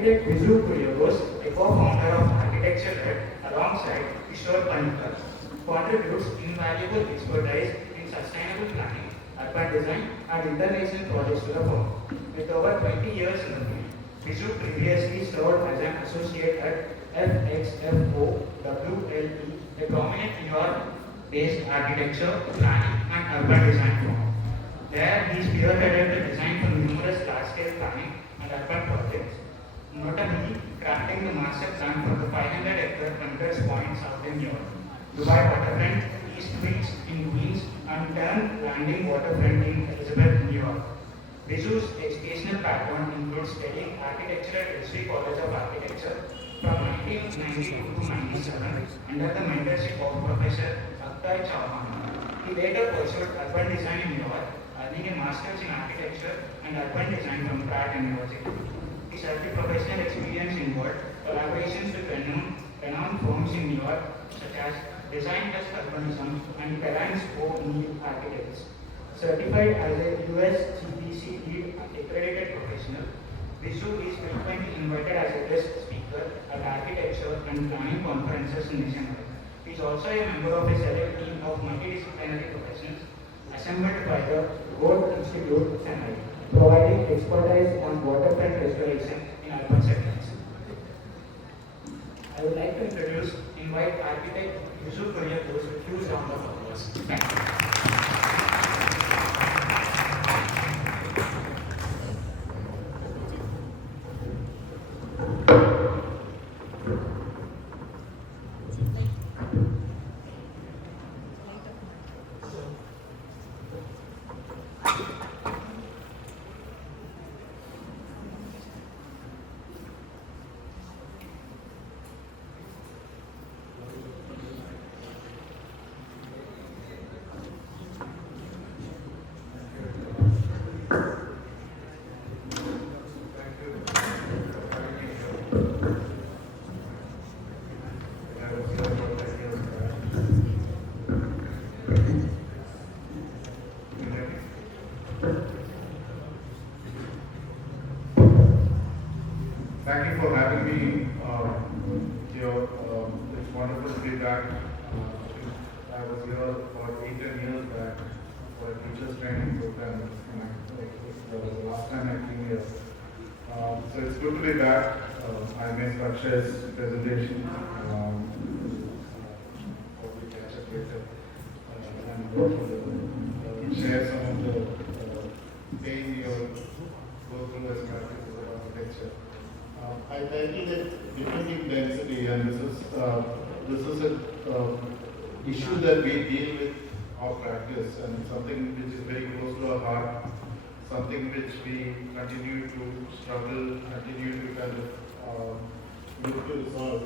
architect Tumkur was a co-founder of Architecture Lab alongside Kishore Pandit, contributes invaluable expertise in sustainable planning, urban design, and international projects to the firm. With over 20 years in the field, Viju previously served as an associate at FXFO WLE, a prominent New York-based architecture, planning, and urban design firm. There, he spearheaded the design for numerous large-scale planning and urban projects, notably crafting the master plan for the 500-acre Hunters Point Southern York, Dubai waterfront, East Beach in Queens, and Turn Landing waterfront in Elizabeth, New York. Viju's educational background includes studying architecture at Esri College of Architecture from 1992 to 97 under the mentorship of Professor Akhtar Chauhan. He later pursued urban design in New York, earning a master's in architecture and urban design from Pratt University. His early professional experience involved collaborations with renowned firms in New York such as Design Plus Urbanism and Terrance O'Neill Architects. Certified as a US CPC lead accredited professional, Viju is frequently invited as a guest speaker at architecture and planning conferences nationwide. He is also a member of a select team of multidisciplinary professionals assembled by the Gold Institute, Chennai, providing expertise on waterfront restoration in urban settings. I would like to invite architect Viju to with a huge round of applause. Thank you. Thank you for having me here. It's wonderful to be back. I was here about 8-10 years back for a teachers training program. That was the last time I came here. So it's good to be back. I made Raksha's presentation. Probably catch up later and share some of the pain you'll go through as practices of architecture. I titled it Defending Density, and this is an issue that we deal with our practice, and something which is very close to our heart, something which we continue to struggle, continue to kind of look to resolve.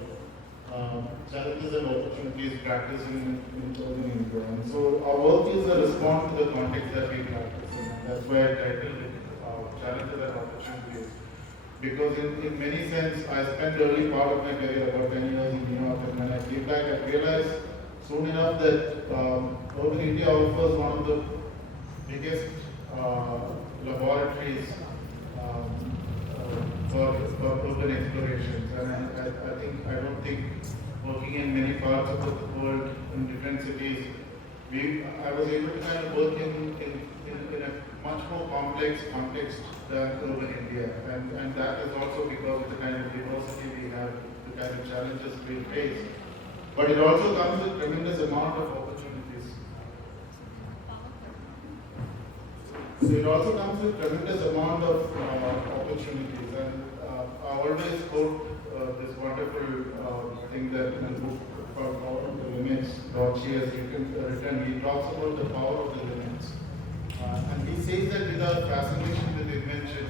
Challenges and opportunities practicing in urban India. And so our work is a response to the context that we practice in. And that's why I titled it Challenges and Opportunities. Because in many sense, I spent the early part of my career, about 10 years in New York, and when I came back, I realized soon enough that urban India offers one of the biggest laboratories for urban explorations. And I don't think working in many parts of the world in different cities, I was able to kind of work in a much more complex context than urban India, and that is also because of the kind of diversity we have, the kind of challenges we face. But it also comes with tremendous amount of opportunities. So it also comes with tremendous amount of opportunities, and I always quote this wonderful thing that in a book called Power of the Limits, Rochi has written. He talks about the power of the limits. And he says that with our fascination with invention,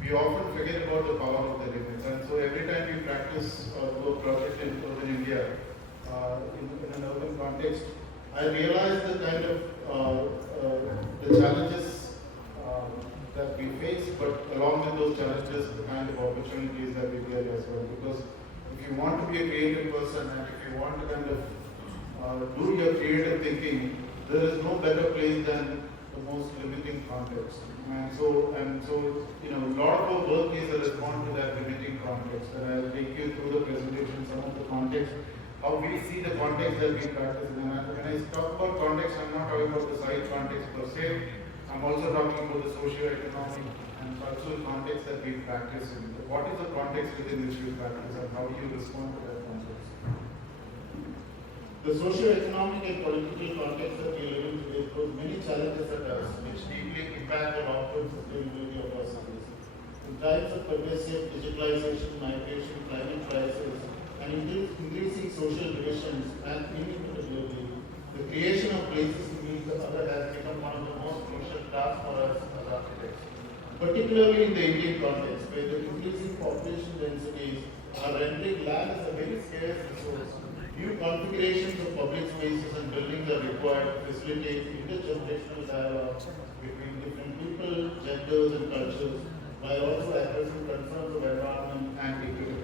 we often forget about the power of the limits. And so every time we practice or do a project in urban India, in an urban context, I realize the kind of the challenges that we face, but along with those challenges, the kind of opportunities that we get as well. Because if you want to be a creative person and if you want to kind of do your creative thinking, there is no better place than the most limiting context. And so, you know, a lot of our work is a response to that limiting context. And I'll take you through the presentation, some of the context, how we see the context that we practice. And when I talk about context, I'm not talking about the site context per se. I'm also talking about the socio-economic and cultural context that we practice in. What is the context within which we practice and how do you respond to that context? The socio-economic and political context that we live in today pose many challenges at us, which deeply impact the long-term sustainability of our cities. In times of pervasive digitalization, migration, climate crisis, and increasing social divisions and inequality, the creation of places to meet the other has become one of the most crucial tasks for us as architects. Particularly in the Indian context, where the increasing population densities are rendering land as a very scarce resource. New configurations of public spaces and buildings are required to facilitate intergenerational dialogue between different people, genders, and cultures, while also addressing concerns of environment and equity.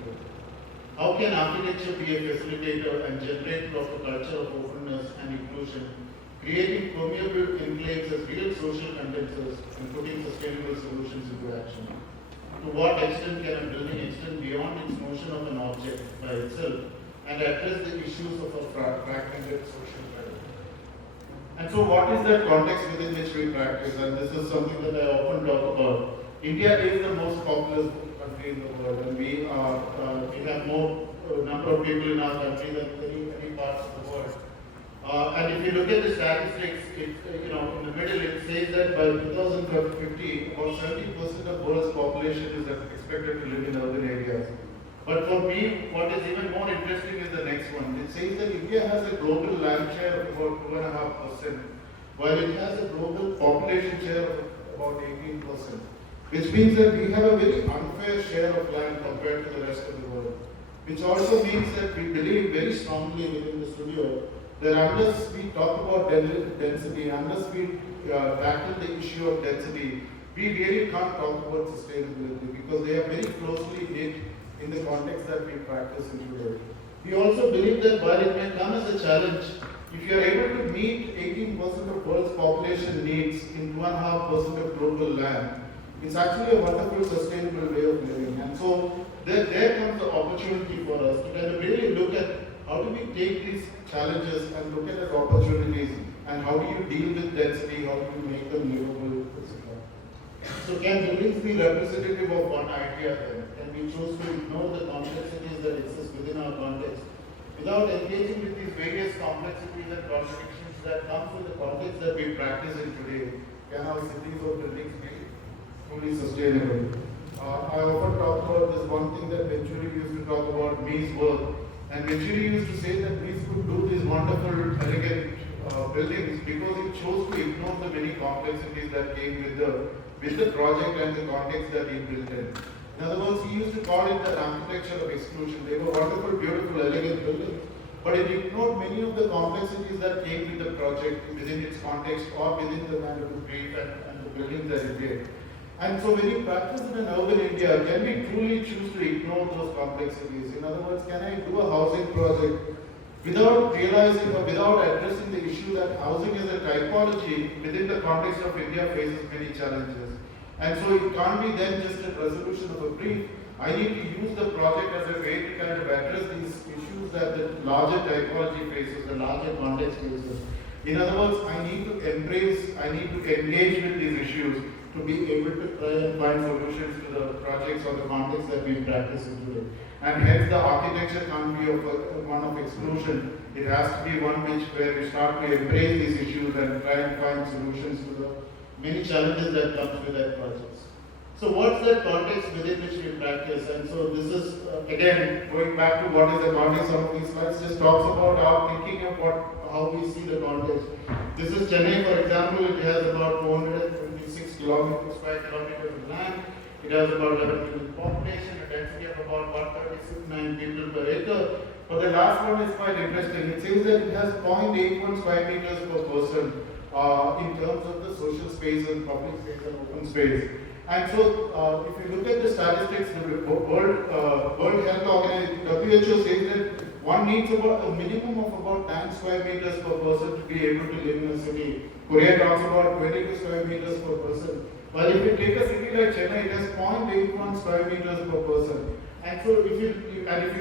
How can architecture be a facilitator and generator of a culture of openness and inclusion, creating permeable enclaves as real social condensers and putting sustainable solutions into action? To what extent can a building extend beyond its notion of an object by itself and address the issues of a fragmented social life? And so what is that context within which we practice? And this is something that I often talk about. India is the most populous country in the world, and we have more number of people in our country than any parts of the world. And if you look at the statistics, in the middle it says that by 2050, about 70% of world's population is expected to live in urban areas. But for me, what is even more interesting is the next one. It says that India has a global land share of about 2.5%, while it has a global population share of about 18%. Which means that we have a very unfair share of land compared to the rest of the world. Which also means that we believe very strongly within the studio that unless we talk about density, unless we tackle the issue of density, we really can't talk about sustainability because they are very closely knit in the context that we practice in today. We also believe that while it may come as a challenge, if you are able to meet 18% of world's population needs in 2.5% of global land, it's actually a wonderful sustainable way of living. And so there comes the opportunity for us to kind of really look at how do we take these challenges and look at the opportunities and how do you deal with density, how do you make them livable, etc. So can buildings be representative of one idea then? Can we choose to ignore the complexities that exist within our context without engaging with these various complexities and contradictions that come from the context that we practice in today? Can our cities or buildings be fully sustainable? I often talk about this one thing that Venturi used to talk about, Me's work. And Venturi used to say that Mies could do these wonderful, elegant buildings because it chose to ignore the many complexities that came with the project and the context that he built in. In other words, he used to call it the architecture of exclusion. They were wonderful, beautiful, elegant buildings, but it ignored many of the complexities that came with the project within its context or within the kind of brief and the building that it did. And so when you practice in an urban India, can we truly choose to ignore those complexities? In other words, can I do a housing project without realizing or without addressing the issue that housing as a typology within the context of India faces many challenges? And so it can't be then just a resolution of a brief. I need to use the project as a way to kind of address these issues that the larger typology faces, the larger context faces. In other words, I need to engage with these issues to be able to try and find solutions to the projects or the context that we practice in today. And hence the architecture can't be one of exclusion. It has to be one where we start to embrace these issues and try and find solutions to the many challenges that come with that projects. So what's that context within which we practice? And so this is, again, going back to what is the context of these slides, just talks about our thinking of how we see the context. This is Chennai, for example. It has about 426 square kilometers of land. It has about 11 million population, a density of about 139 people per acre. But the last one is quite interesting. It says that it has 0.81 square meters per person in terms of the social space and public space and open space. And so, if you look at the statistics, the World Health Organization, WHO says that one needs about a minimum of about 9 square meters per person to be able to live in a city. Korea talks about 22 square meters per person. While if you take a city like Chennai, it has 0.81 square meters per person. And so if you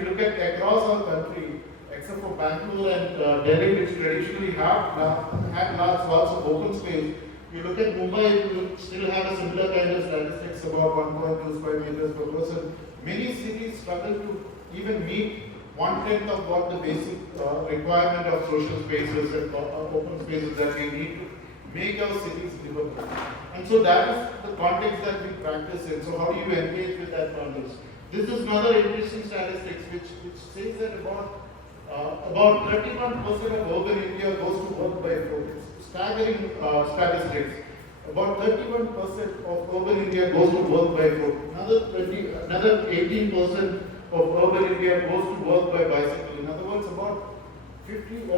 look at across our country, except for Bangalore and Delhi, which traditionally had large swaths of open space, you look at Mumbai, you still have a similar kind of statistics, about 1.2 square meters per person. Many cities struggle to even meet 1/10 of what the basic requirement of social spaces and open spaces that we need to make our cities livable. And so that is the context that we practice in. So how do you engage with that context? This is another interesting statistics which says that about 31% of urban India goes to work by foot. It's staggering statistics. About 31% of urban India goes to work by foot. Another 18% of urban India goes to work by bicycle. In other words,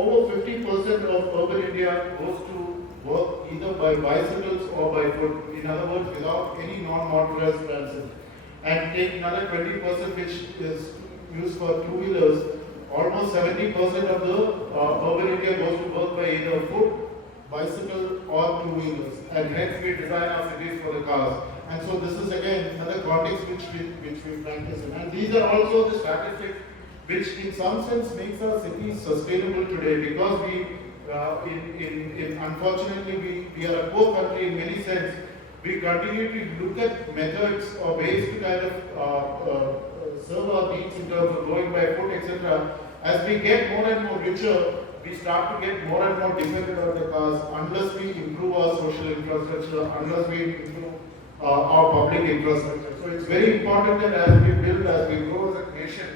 over 50% of urban India goes to work either by bicycles or by foot. In other words, without any non-motorized transit. And take another 20% which is used for two-wheelers. Almost 70% of the urban India goes to work by either foot, bicycle or two-wheelers. And hence we design our cities for the cars. And so this is again another context which we practice in. And these are also the statistics which in some sense makes our cities sustainable today, because unfortunately we are a poor country in many sense. We continue to look at methods or ways to kind of serve our needs in terms of going by foot, etc. As we get more and more richer, we start to get more and more dependent on the cars unless we improve our social infrastructure, unless we improve our public infrastructure. So it's very important that as we grow as a nation,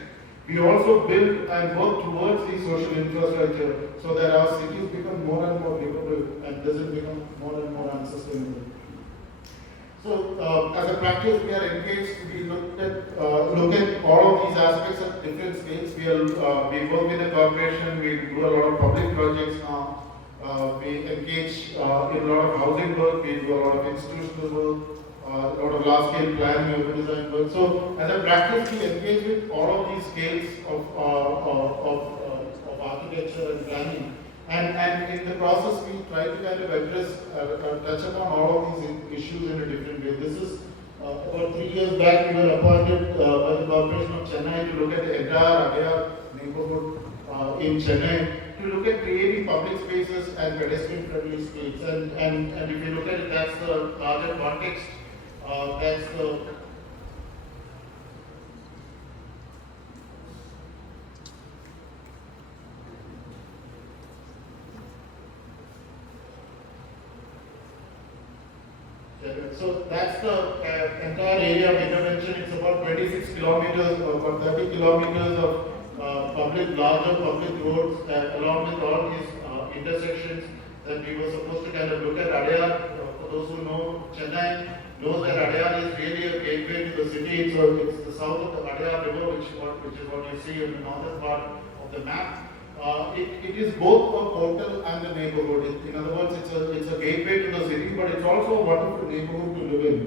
we also build and work towards the social infrastructure so that our cities become more and more livable and doesn't become more and more unsustainable. So, as a practice, we are engaged. We look at all of these aspects at different scales. We work with a corporation. We do a lot of public projects now. We engage in a lot of housing work. We do a lot of institutional work, a lot of large-scale planning, urban design work. So, as a practice, we engage with all of these scales of architecture and planning. And in the process, we try to kind of address, touch upon all of these issues in a different way. This is about 3 years back, we were appointed by the Corporation of Chennai to look at the entire Adayar neighborhood in Chennai, to look at creating public spaces and pedestrian-friendly spaces. And if you look at it, that's the larger context. That's the So that's the entire area of intervention. It's about 26 kilometers or about 30 kilometers of larger public roads along with all these intersections that we were supposed to kind of look at. Adayar, for those who know Chennai, knows that Adayar is really a gateway to the city. So it's the south of the Adayar River, which is what you see in the northern part of the map. It is both a portal and a neighborhood. In other words, it's a gateway to the city, but it's also a wonderful neighborhood to live in.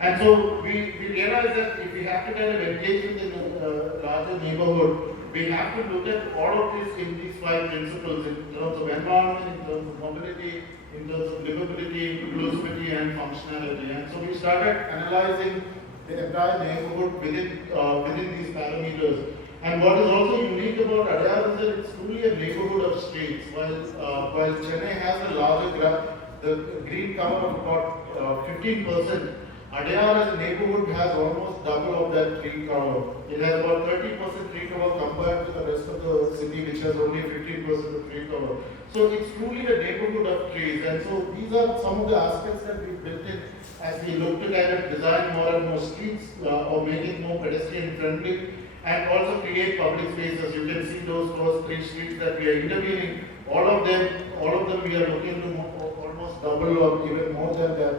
And so we realize that if we have to kind of engage in the larger neighborhood, we have to look at all of this in these 5 principles in terms of environment, in terms of mobility, in terms of livability, inclusivity, and functionality. And so we started analyzing the entire neighborhood within these parameters. And what is also unique about Adayar is that it's truly a neighborhood of streets. While Chennai has a larger the green cover of about 15%, Adayar as a neighborhood has almost double of that tree cover. It has about 30% tree cover compared to the rest of the city, which has only 15% of tree cover. So it's truly a neighborhood of trees. And so these are some of the aspects that we built in as we look to kind of design more and more streets or make it more pedestrian friendly, and also create public spaces. You can see those 3 streets that we are intervening. All of them we are looking to almost double or even more than that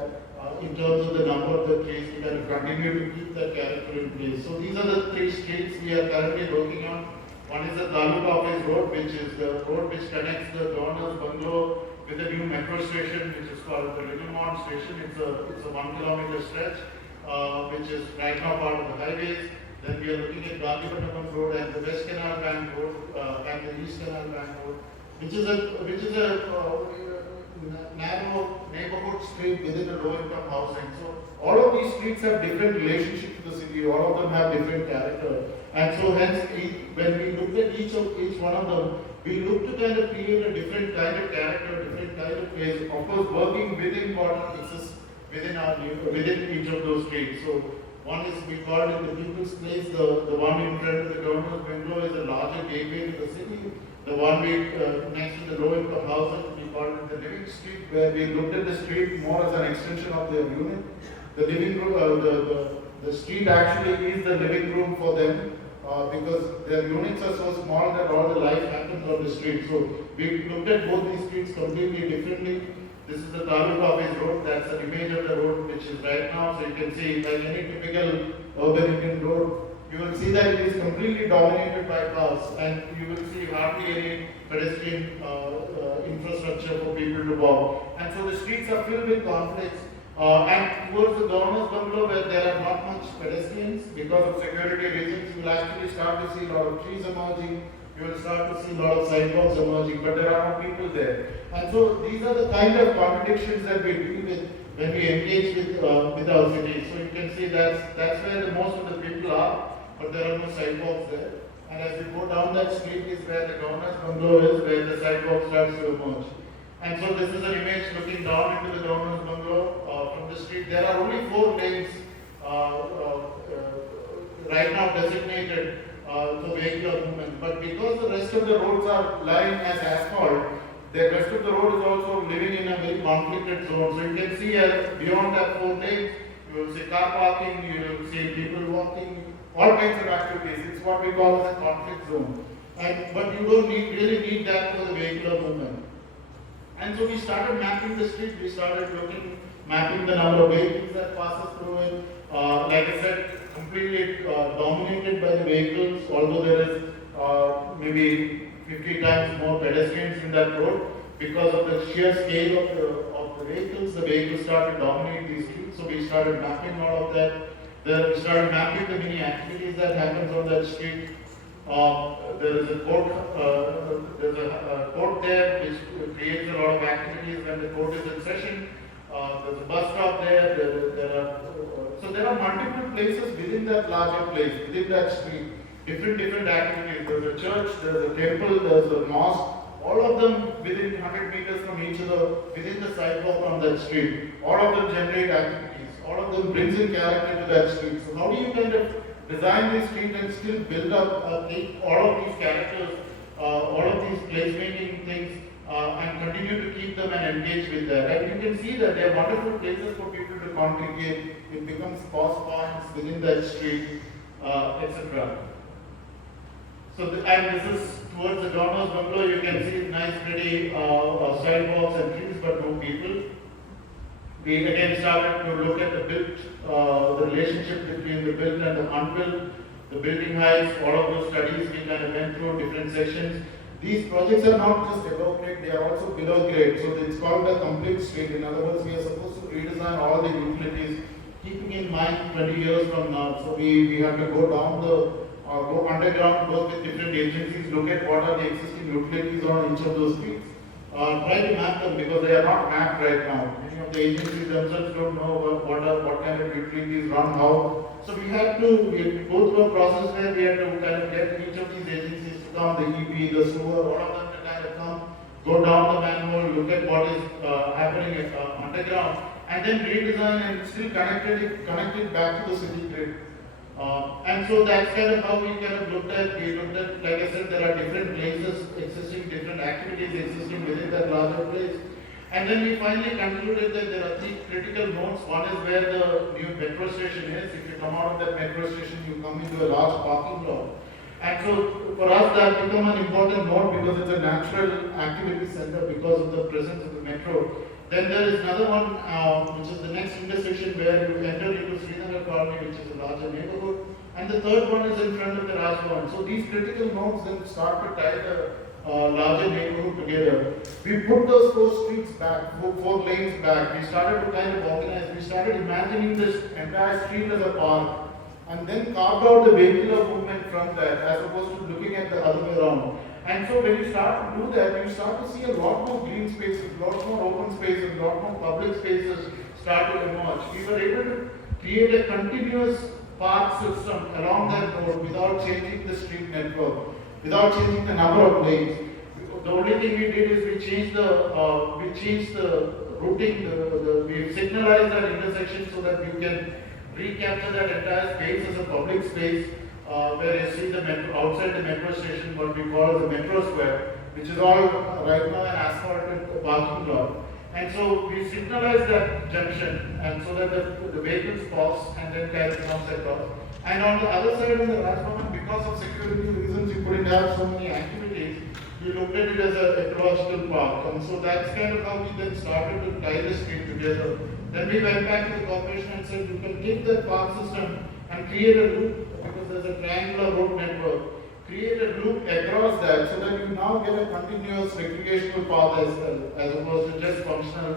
in terms of the number of the trees. We can continue to keep that character in place. So these are the 3 streets we are currently working on. One is the Taluka Office Road, which is the road which connects the Governor's Bungalow with the new metro station, which is called the Rinamont Station. It's a 1 kilometer stretch, which is right now part of the highways. Then we are looking at Gandhipatam Road and the West Canal Bank Road and the East Canal Bank Road, which is a narrow neighborhood street within a low-income housing. So all of these streets have different relationship to the city. All of them have different character, and so hence when we looked at each one of them, we looked to kind of create a different kind of character, different kind of place. Of course, working within what exists within each of those streets. So one is, we called it the People's Place. The one in front of the Governor's Bungalow is a larger gateway to the city. The one next to the low-income houses, we called it the Living Street, where we looked at the street more as an extension of their unit. The living room, the street actually is the living room for them because their units are so small that all the life happens on the street. So we looked at both these streets completely differently. This is the Taluk Office Road. That's an image of the road which is right now. So you can see, like any typical urban Indian road, you will see that it is completely dominated by cars, and you will see hardly any pedestrian infrastructure for people to walk. And so the streets are filled with conflicts. And towards the Governor's Bungalow, where there are not much pedestrians because of security reasons, you will actually start to see a lot of trees emerging. You will start to see a lot of sidewalks emerging, but there are no people there. And so these are the kind of contradictions that we deal with when we engage with our city. So you can see that's where the most of the people are, but there are no sidewalks there. And as we go down that street is where the Governor's Bungalow is, where the sidewalk starts to emerge. And so this is an image looking down into the Governor's Bungalow from the street. There are only 4 lanes right now designated for vehicular movement, but because the rest of the roads are lying as asphalt, the rest of the road is also living in a very conflicted zone. So you can see beyond that 4 lanes, you will see car parking, you will see people walking, all kinds of activities. It's what we call as a conflict zone. But you don't really need that for the vehicular movement. And so we started mapping the street. We started mapping the number of vehicles that passes through it. Like I said, completely dominated by the vehicles, although there is maybe 50 times more pedestrians in that road. Because of the sheer scale of the vehicles, the vehicles started dominating these streets. So we started mapping all of that. Then we started mapping the many activities that happens on that street. There is a court, court there which creates a lot of activities when the court is in session. There's a bus stop there. So there are multiple places within that larger place, within that street, different activities. There's a church, there's a temple, there's a mosque. All of them within 100 meters from each other, within the sidewalk on that street. All of them generate activities. All of them brings in character to that street. So how do you kind of design this street and still build up, take all of these characters, all of these placemaking things, and continue to keep them and engage with that. And you can see that they are wonderful places for people to congregate. It becomes pause points within that street, etc. So, and this is towards the Governor's Bungalow. You can see nice, pretty sidewalks and trees, but no people. We again started to look at the built, the relationship between the built and the unbuilt, the building heights, all of those studies we kind of went through different sections. These projects are not just above grade, they are also below grade. So it's called a complete street. In other words, we are supposed to redesign all the utilities, keeping in mind 20 years from now. So we have to go down go underground, work with different agencies, look at what are the existing utilities on each of those streets. Try to map them because they are not mapped right now. Many of the agencies themselves don't know what kind of utilities run how. So we had to go through a process where we had to kind of get each of these agencies to come, the EP, the sewer, all of them to kind of come, go down the manhole, look at what is happening underground, and then redesign and still connect it back to the city grid. And so that's kind of how we kind of looked at, like I said, there are different places existing, different activities existing within that larger place. And then we finally concluded that there are 3 critical nodes. One is where the new metro station is. If you come out of that metro station, you come into a large parking lot. And so for us that become an important node because it's a natural activity center because of the presence of the metro. Then there is another one, which is the next intersection where you enter into Sridhar Colony, which is a larger neighborhood. And the third one is in front of the Raj Bhavan. So these critical nodes then start to tie the larger neighborhood together. We put those 4 streets back, 4 lanes back. We started to kind of organize. We started imagining this entire street as a park. and then carved out the vehicular movement from that, as opposed to looking at the other way around. And so when you start to do that, you start to see a lot more green spaces, a lot more open spaces, a lot more public spaces start to emerge. We were able to create a continuous path system along that road without changing the street network, without changing the number of lanes. The only thing we did is we changed the routing, we signalized that intersection so that we can recapture that entire space as a public space, where you see the metro, outside the metro station, what we call the metro square, which is all right now an asphalted parking lot. And so we signalize that junction, and so that the vehicles pause and then carry comes across. And on the other side of the Rajbhavan, because of security reasons, you couldn't have so many activities. We looked at it as an ecological park, and so that's kind of how we then started to tie the street together. Then we went back to the corporation and said, you can take that park system and create a loop, because there's a triangular road network. Create a loop across that so that you now get a continuous recreational path as opposed to just functional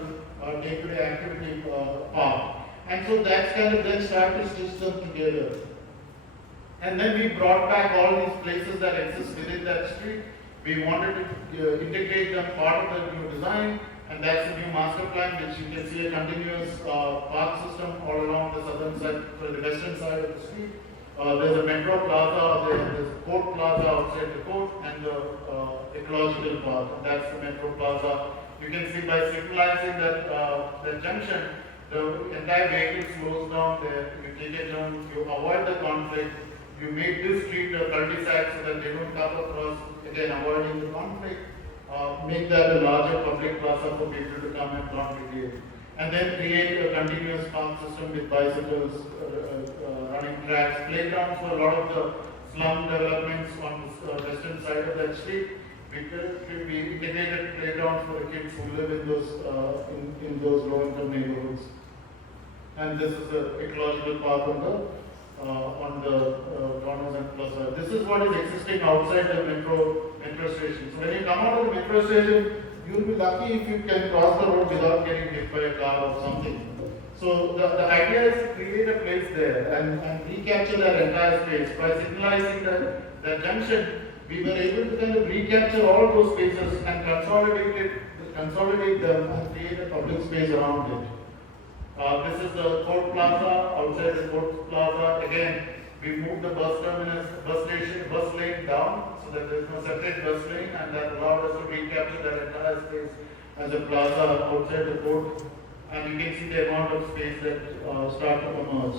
day-to-day activity path. And so that's kind of then started to stitch them together. And then we brought back all these places that exist within that street. We wanted to integrate them part of the new design, and that's the new master plan, which you can see a continuous park system all along the southern side, the western side of the street. There's a metro plaza, there's a court plaza outside the court, and the ecological park, and that's the metro plaza. You can see by signalizing that junction, the entire vehicle slows down there. You take a turn, you avoid the conflict, you make this street a cul-de-sac so that they don't come across, again avoiding the conflict, make that a larger public plaza for people to come and congregate. And then create a continuous park system with bicycles, running tracks, playgrounds for a lot of the slum developments on the western side of that street. We integrated playgrounds for the kids who live in those low-income neighborhoods. And this is the ecological park on the corners and plaza. This is what is existing outside the metro station. So when you come out of the metro station, you'll be lucky if you can cross the road without getting hit by a car or something. So the idea is to create a place there and recapture that entire space. By signalizing that junction, we were able to kind of recapture all of those spaces and consolidate them and create a public space around it. This is the court plaza. Outside the court plaza, again, we moved the bus terminus, bus lane down so that there's no separate bus lane, and that allowed us to recapture that entire space as a plaza outside the court. And you can see the amount of space that start to emerge.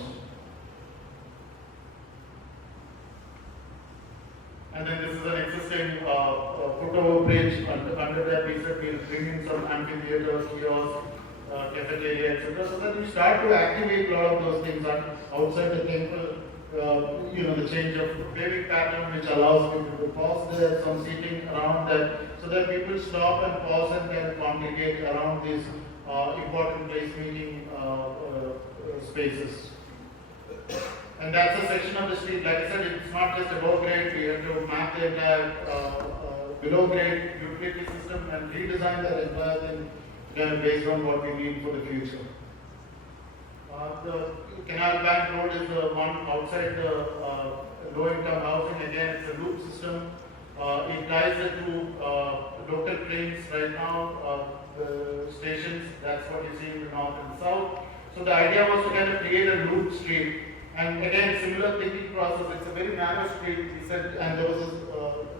And then this is an existing foot-over bridge. Under that, we said we'll bring in some amphitheaters, kiosks, cafeteria, etc. So that we start to activate a lot of those things outside the temple. The change of paving pattern, which allows people to pause there, some seating around that, so that people stop and pause and can congregate around these important place-making spaces. And that's a section of the street. Like I said, it's not just above grade. We have to map the entire below grade utility system and redesign that entire thing kind of based on what we need for the future. The Canal Bank Road is the one outside the low-income housing. Again, it's a loop system. It ties the two local trains right now, the stations. That's what you see in the north and south. So the idea was to kind of create a loop street. And again, similar thinking process. It's a very narrow street. We said, and there was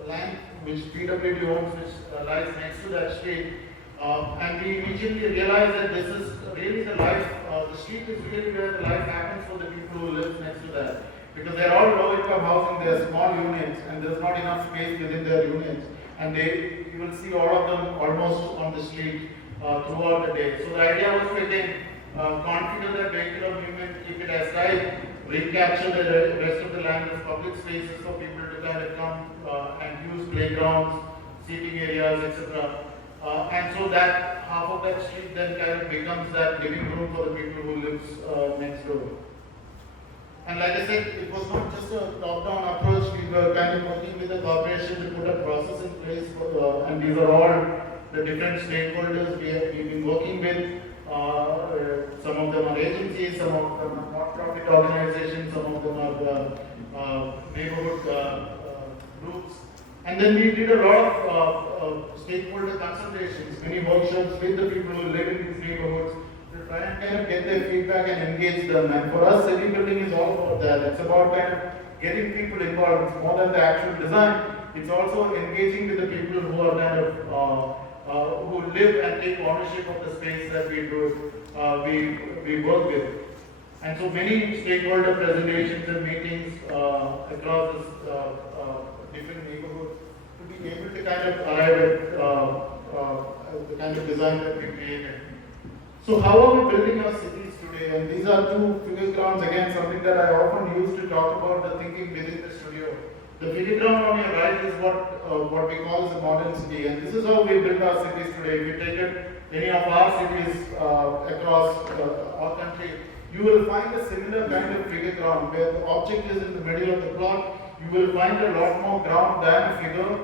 a land which PWD owns, which lies next to that street. And we immediately realized that this is really the life, the street is really where the life happens for the people who live next to that. Because they're all low-income housing, they're small units, and there's not enough space within their units. And you will see all of them almost on the street throughout the day. So the idea was to again configure that vehicular movement, keep it as tight, recapture the rest of the land as public spaces for people to kind of come and use playgrounds, seating areas, etc. And so that half of that street then kind of becomes that living room for the people who lives next door. And like I said, it was not just a top-down approach. We were kind of working with the corporation to put a process in place, and these are all the different stakeholders we've been working with. Some of them are agencies, some of them are not-profit organizations, some of them are neighborhood groups. And then we did a lot of stakeholder consultations, many workshops with the people who live in these neighborhoods to try and kind of get their feedback and engage them. And for us, city building is all about that. It's about kind of getting people involved. It's more than the actual design. It's also engaging with the people who are kind of who live and take ownership of the space that we work with. And so many stakeholder presentations and meetings across this, different neighborhoods to be able to kind of arrive at the kind of design that we created. So how are we building our cities today? And these are two figure grounds, again, something that I often use to talk about the thinking within the studio. The figure ground on your right is what we call as a modern city, and this is how we build our cities today. If you take any of our cities across our country, you will find a similar kind of figure ground where the object is in the middle of the plot. You will find a lot more ground than a figure.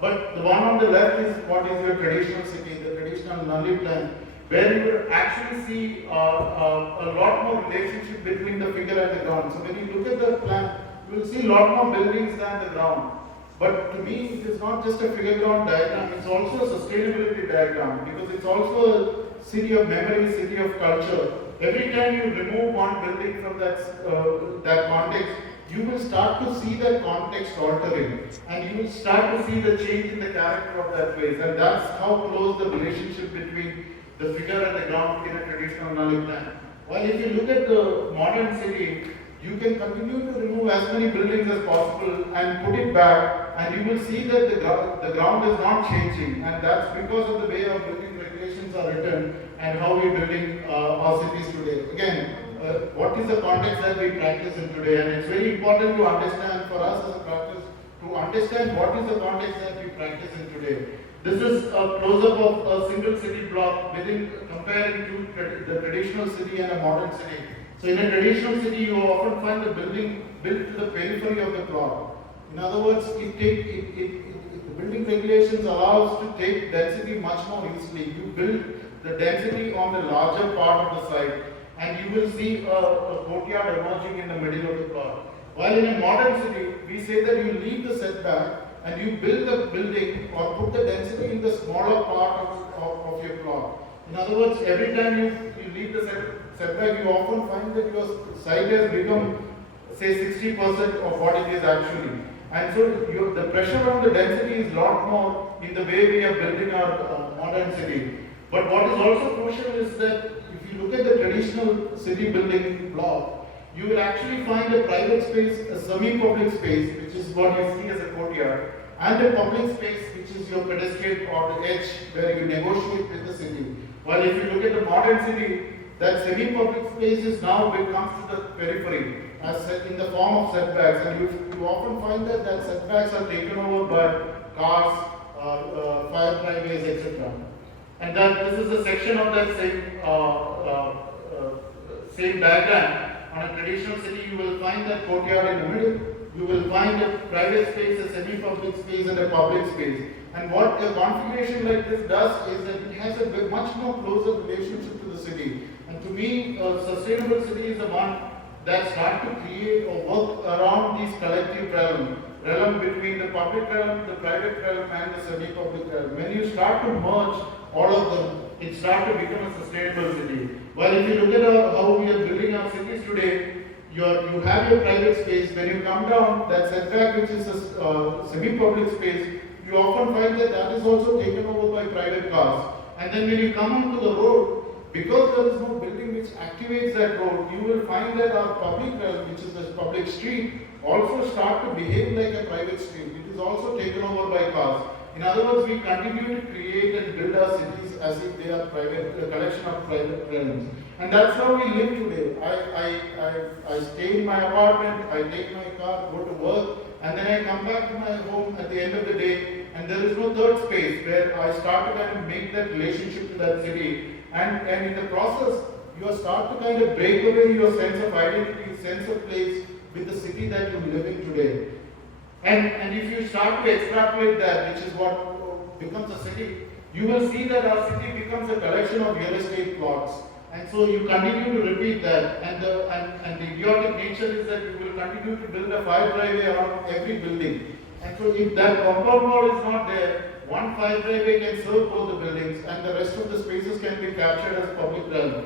But the one on the left is what is your traditional city, the traditional Nalli plan, where you will actually see a lot more relationship between the figure and the ground. So when you look at the plan, you will see a lot more buildings than the ground. But to me, it is not just a figure ground diagram, it's also a sustainability diagram, because it's also a city of memory, city of culture. Every time you remove one building from that context, you will start to see that context altering, and you will start to see the change in the character of that place. And that's how close the relationship between the figure and the ground in a traditional Nalli plan. While if you look at the modern city, you can continue to remove as many buildings as possible and put it back, and you will see that the ground is not changing, and that's because of the way our building regulations are written and how we're building our cities today. Again, what is the context that we practice in today? And it's very important to understand for us as a practice to understand what is the context that we practice in today. This is a close-up of a single city block within comparing to the traditional city and a modern city. So in a traditional city, you often find a building built to the periphery of the plot. In other words, the building regulations allows to take density much more easily. You build the density on the larger part of the site, and you will see a courtyard emerging in the middle of the plot. While in a modern city, we say that you leave the setback and you build the building or put the density in the smaller part of your plot. In other words, every time you leave the setback, you often find that your site has become, say, 60% of what it is actually. And so the pressure on the density is a lot more in the way we are building our modern city. But what is also crucial is that if you look at the traditional city building block, you will actually find a private space, a semi-public space, which is what you see as a courtyard, and a public space, which is your pedestrian or the edge where you negotiate with the city. While if you look at the modern city, that semi-public space is now comes to the periphery as in the form of setbacks, and you often find that setbacks are taken over by cars, fire driveways, etc. And that this is a section of that same diagram. On a traditional city, you will find that courtyard in the middle. You will find a private space, a semi-public space, and a public space. And what a configuration like this does is that it has a much more closer relationship to the city. And to me, a sustainable city is the one that starts to create or work around these collective realm between the public realm, the private realm, and the semi-public realm. When you start to merge all of them, it starts to become a sustainable city. While if you look at how we are building our cities today, you have your private space. When you come down, that setback, which is a semi-public space, you often find that is also taken over by private cars. And then when you come onto the road, because there is no building which activates that road, you will find that our public realm, which is the public street, also start to behave like a private street. It is also taken over by cars. In other words, we continue to create and build our cities as if they are a collection of private realms. And that's how we live today. I stay in my apartment, I take my car, go to work, and then I come back to my home at the end of the day, and there is no third space where I start to kind of make that relationship to that city. And in the process, you start to kind of break away your sense of identity, sense of place with the city that you live in today. And if you start to extrapolate that, which is what becomes a city, you will see that our city becomes a collection of real estate plots. And so you continue to repeat that, and the idiotic nature is that you will continue to build a fire driveway around every building. And so if that compound wall is not there, one fire driveway can serve both the buildings, and the rest of the spaces can be captured as public realm.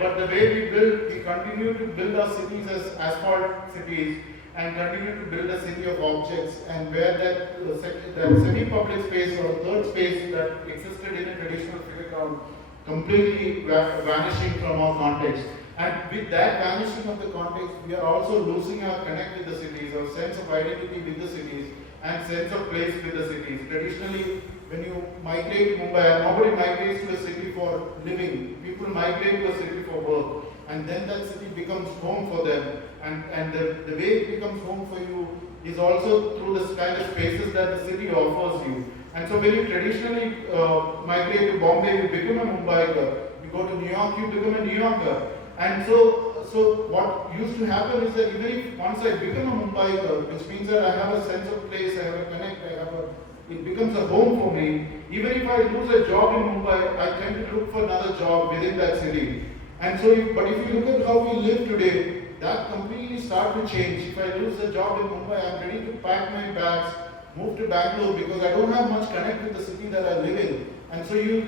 But the way we build, we continue to build our cities as asphalt cities, and continue to build a city of objects, and where that semi-public space or third space that existed in a traditional figure ground completely vanishing from our context. And with that vanishing of the context, we are also losing our connect with the cities, our sense of identity with the cities, and sense of place with the cities. Traditionally, when you migrate to Mumbai, nobody migrates to a city for living. People migrate to a city for work, and then that city becomes home for them. And the way it becomes home for you is also through this kind of spaces that the city offers you. And so when you traditionally migrate to Bombay, you become a Mumbaiker. You go to New York, you become a New Yorker. And so what used to happen is that even if once I become a Mumbaiker, which means that I have a sense of place, I have a connect, it becomes a home for me. Even if I lose a job in Mumbai, I tend to look for another job within that city. And so, but if you look at how we live today, that completely starts to change. If I lose a job in Mumbai, I'm ready to pack my bags, move to Bangalore, because I don't have much connect with the city that I live in. And so you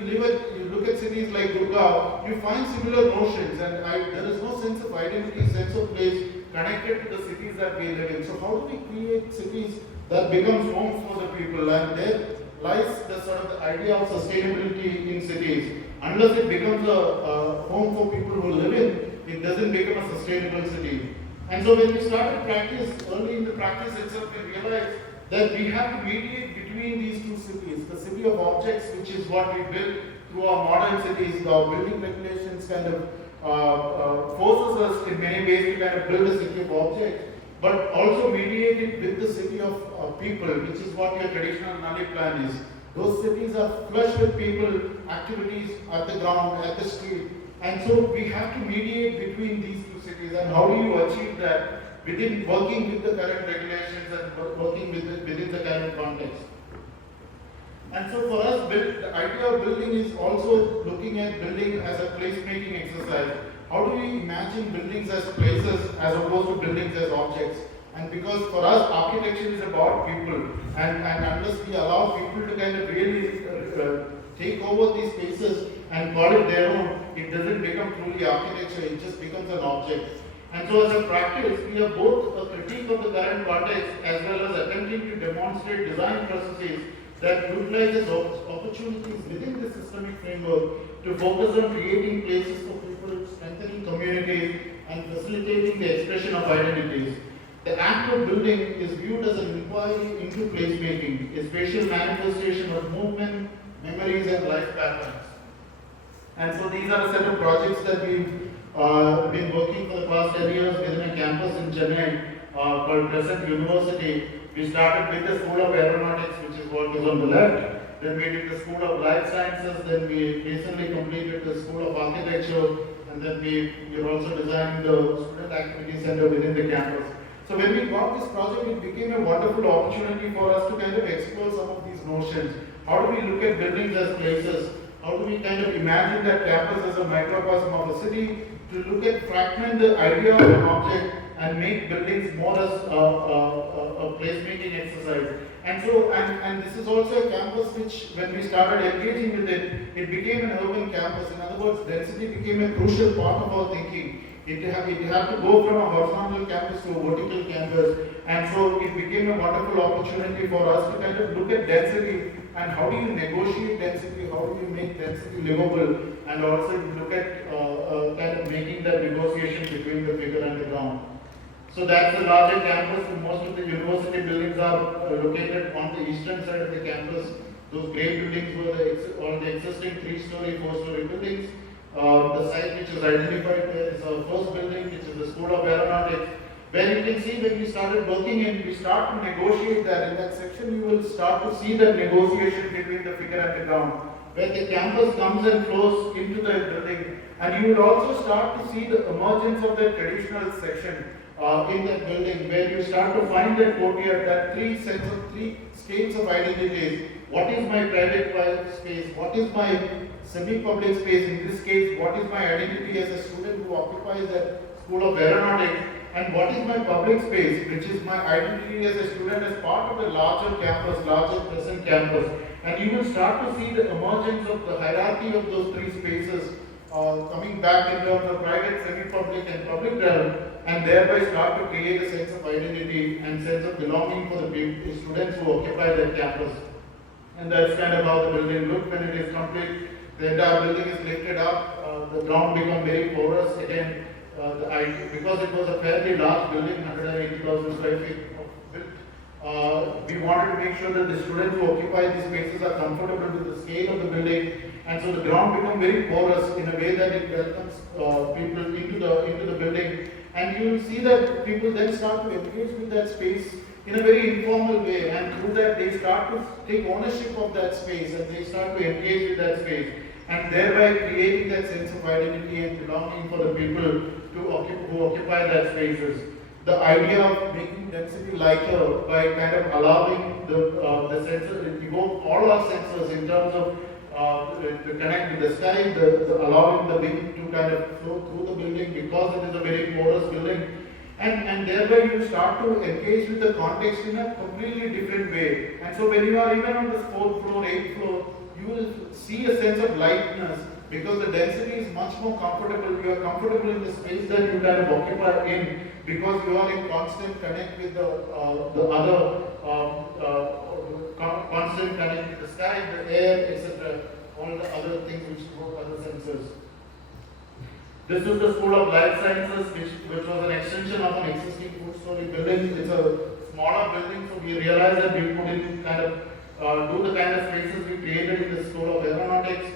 look at cities like Gurgaon, you find similar notions, and there is no sense of identity, sense of place connected to the cities that we live in. So how do we create cities that becomes homes for the people? And there lies the sort of the idea of sustainability in cities. Unless it becomes a home for people who live in, it doesn't become a sustainable city. And so when we started practice, early in the practice itself, we realized that we have to mediate between these two cities. The city of objects, which is what we built through our modern cities, our building regulations kind of forces us in many ways to kind of build a city of objects, but also mediate it with the city of people, which is what your traditional Nali plan is. Those cities are flush with people, activities at the ground, at the street. And so we have to mediate between these two cities. And how do you achieve that? Within working with the current regulations and working within the current context. And so for us, the idea of building is also looking at building as a place-making exercise. How do we imagine buildings as places as opposed to buildings as objects? And because for us, architecture is about people. And unless we allow people to kind of really take over these spaces and call it their own, it doesn't become truly architecture, it just becomes an object. And so as a practice, we have both a critique of the current context as well as attempting to demonstrate design processes that utilize opportunities within the systemic framework to focus on creating places for people, strengthening communities, and facilitating the expression of identities. The act of building is viewed as an inquiry into placemaking, a spatial manifestation of movement, memories, and life patterns. And so these are a set of projects that we've been working for the past 10 years within a campus in Chennai called Crescent University. We started with the School of Aeronautics, which is what is on the left. Then we did the School of Life Sciences. Then we recently completed the School of Architecture. And then we're also designing the Student Activity Center within the campus. So when we got this project, it became a wonderful opportunity for us to kind of explore some of these notions. How do we look at buildings as places? How do we kind of imagine that campus as a microcosm of a city? To look at fragment the idea of an object and make buildings more as a place-making exercise. And so, and this is also a campus which, when we started engaging with it, it became an urban campus. In other words, density became a crucial part of our thinking. It had to go from a horizontal campus to a vertical campus. And so it became a wonderful opportunity for us to kind of look at density and how do you negotiate density, how do you make density livable, and also look at kind of making that negotiation between the figure and the ground. So that's the larger campus. Most of the university buildings are located on the eastern side of the campus. Those grey buildings were all the existing 3-story, 4-story buildings. The site which is identified there is our first building, which is the School of Aeronautics, where you can see when we started working in, we start to negotiate that. In that section, you will start to see that negotiation between the figure and the ground, where the campus comes and flows into the building. And you will also start to see the emergence of the traditional section in that building, where you start to find that courtyard, that three states of identities. What is my private space? What is my semi-public space? In this case, what is my identity as a student who occupies that School of Aeronautics, and what is my public space, which is my identity as a student as part of the larger campus, larger present campus. And you will start to see the emergence of the hierarchy of those three spaces coming back in terms of private, semi-public and public realm, and thereby start to create a sense of identity and sense of belonging for the students who occupy that campus. And that's kind of how the building looks when it is complete. The entire building is lifted up, the ground becomes very porous. Again, because it was a fairly large building, 180,000 square feet built, we wanted to make sure that the students who occupy these spaces are comfortable with the scale of the building, and so the ground becomes very porous in a way that it welcomes people into the building. And you will see that people then start to engage with that space in a very informal way, and through that they start to take ownership of that space and they start to engage with that space, and thereby creating that sense of identity and belonging for the people who occupy that spaces. The idea of making density lighter by kind of allowing the sensors, we go all our sensors in terms of to connect with the sky, allowing the wind to kind of flow through the building because it is a very porous building. And thereby you start to engage with the context in a completely different way. And so when you are even on the 4th floor, 8th floor, you will see a sense of lightness because the density is much more comfortable. You are comfortable in the space that you kind of occupy in because you are in constant connect with the other, constant connect with the sky, the air, etc. All the other things which go other sensors. This is the School of Life Sciences, which was an extension of an existing 4-story building. It's a smaller building, so we realized that we couldn't kind of do the kind of spaces we created in the School of Aeronautics.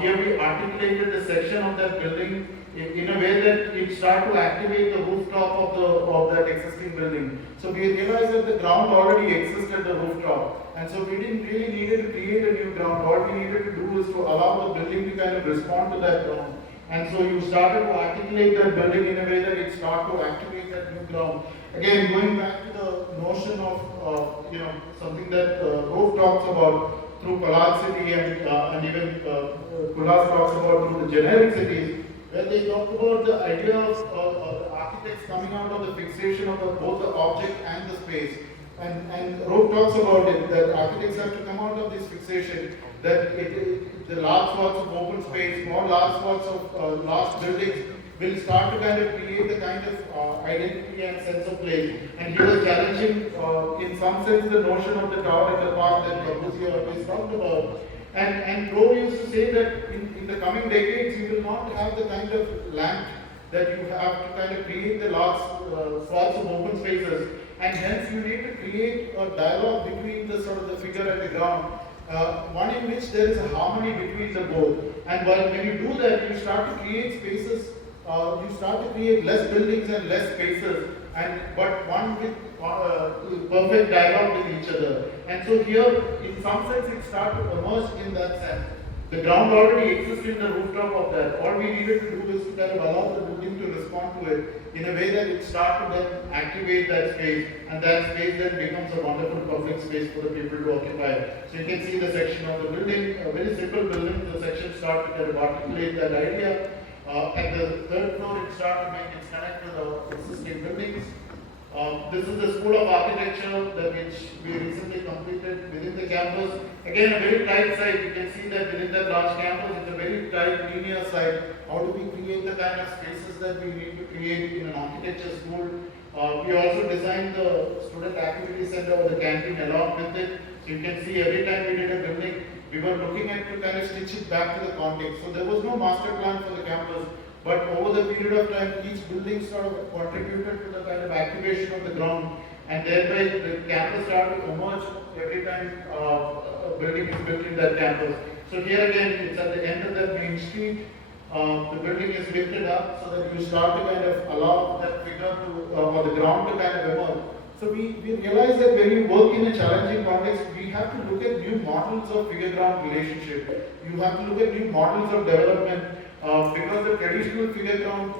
Here we articulated the section of that building in a way that it started to activate the rooftop of that existing building. So we realized that the ground already exists at the rooftop, and so we didn't really need to create a new ground. All we needed to do is to allow the building to kind of respond to that ground. And so you started to articulate that building in a way that it started to activate that new ground. Again, going back to the notion of something that Roof talks about through collage and even Kulas talks about through the generic cities, where they talk about the idea of architects coming out of the fixation of both the object and the space. And Roof talks about it, that architects have to come out of this fixation, that the large swaths of open space or large swaths of large buildings will start to kind of create the kind of identity and sense of place. And he was challenging, in some sense, the notion of the tower and the park that Corbusier always talked about. And Rove used to say that in the coming decades, you will not have the kind of land that you have to kind of create the large swaths of open spaces. And hence you need to create a dialogue between the sort of the figure and the ground. One in which there is a harmony between the both. And when you do that, you start to create spaces, you start to create less buildings and less spaces, but one with perfect dialogue with each other. And so here, in some sense, it starts to emerge in that sense. The ground already exists in the rooftop of that. All we needed to do is to kind of allow the building to respond to it in a way that it starts to then activate that space, and that space then becomes a wonderful public space for the people to occupy. So you can see the section of the building, a very simple building. The section starts to kind of articulate that idea. At the 3rd floor, it starts to make its connect to the existing buildings. This is the School of Architecture which we recently completed within the campus. Again, a very tight site. You can see that within that large campus, it's a very tight linear site. How do we create the kind of spaces that we need to create in an architecture school? We also designed the student activity center or the canteen along with it. So you can see every time we did a building, we were looking at to kind of stitch it back to the context. So there was no master plan for the campus. But over the period of time, each building sort of contributed to the kind of activation of the ground, and thereby the campus started to emerge every time a building is built in that campus. So here again, it's at the end of the main street. The building is lifted up so that you start to kind of allow that figure to, or the ground to kind of emerge. So we realize that when you work in a challenging context, we have to look at new models of figure-ground relationship. You have to look at new models of development. Because the traditional figure ground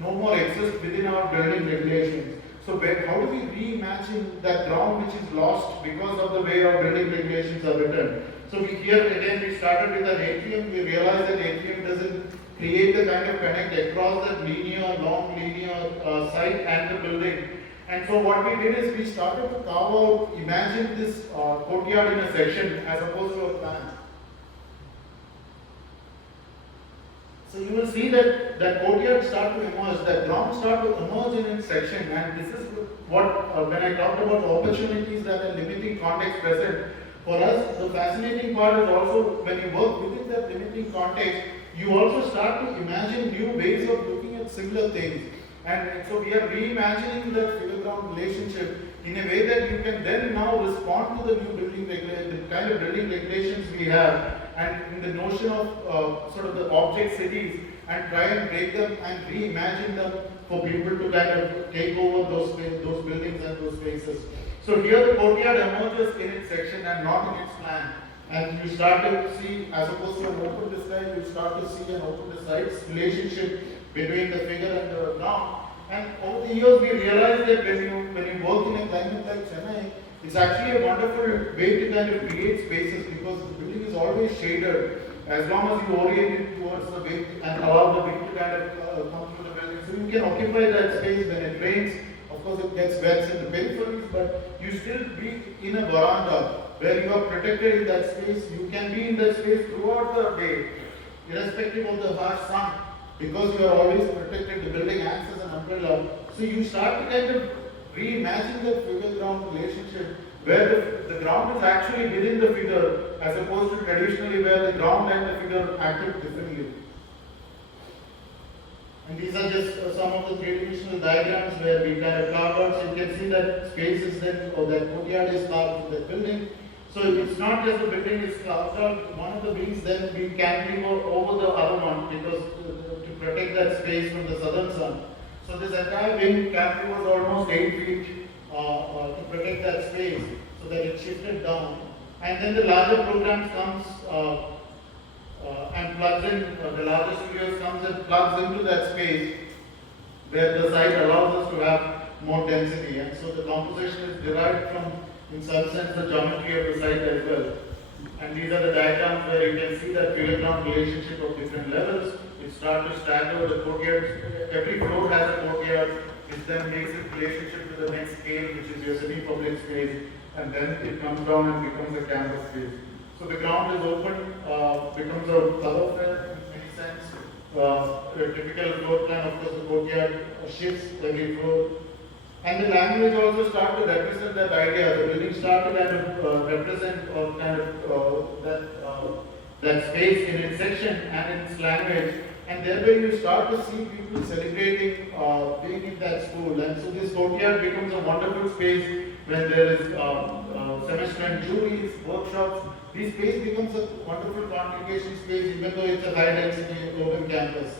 no more exists within our building regulations. So how do we reimagine that ground which is lost because of the way our building regulations are written? So here again we started with an atrium. We realized that atrium doesn't create the kind of connect across that long linear site and the building. And so what we did is we started to carve out, imagine this courtyard in a section as opposed to a plan. So you will see that that courtyard start to emerge, that ground start to emerge in its section, and this is what, when I talked about opportunities that are limiting context present, for us the fascinating part is also when you work within that limiting context, you also start to imagine new ways of looking at similar things. And so we are reimagining that figure-ground relationship in a way that you can then now respond to the new building the kind of building regulations we have, and in the notion of sort of the object cities, and try and break them and reimagine them for people to kind of take over those buildings and those spaces. So here the courtyard emerges in its section and not in its plan. And you start to see, as opposed to an open design, you start to see an open design relationship between the figure and the ground. And over the years we realized that when you work in a climate like Chennai, it's actually a wonderful way to kind of create spaces, because the building is always shaded as long as you orient it towards the wind and allow the wind to kind of come through the building. So you can occupy that space when it rains. Of course it gets wet in the peripheries, but you still be in a veranda where you are protected in that space. You can be in that space throughout the day, irrespective of the harsh sun, because you are always protected. The building acts as an umbrella. So you start to kind of reimagine that figure-ground relationship, where the ground is actually within the figure, as opposed to traditionally where the ground and the figure acted differently. And these are just some of the three-dimensional diagrams where we kind of carve out. So you can see that space is then, or that courtyard is carved with that building. So it's not just the building is carved out, one of the wings then we cantilever over the other one, because to protect that space from the southern sun. So this entire wing cantilever was almost 8 feet to protect that space, so that it shifted down. And then the larger programs comes and plugs in, the larger studios comes and plugs into that space where the site allows us to have more density. And so the composition is derived from, in some sense, the geometry of the site as well. And these are the diagrams where you can see that figure-ground relationship of different levels. It starts to stagger the courtyard. Every floor has a courtyard, which then makes its relationship to the next scale, which is your semi-public space, and then it comes down and becomes a campus space. So the ground is open, becomes a thoroughfare in many sense. A typical floor plan, of course, the courtyard shifts every floor. And the language also starts to represent that idea. The building starts to kind of represent or kind of that space in its section and in its language. And thereby you start to see people celebrating being in that school. And so this courtyard becomes a wonderful space when there is semester and juries, workshops. This space becomes a wonderful congregation space, even though it's a high density urban campus.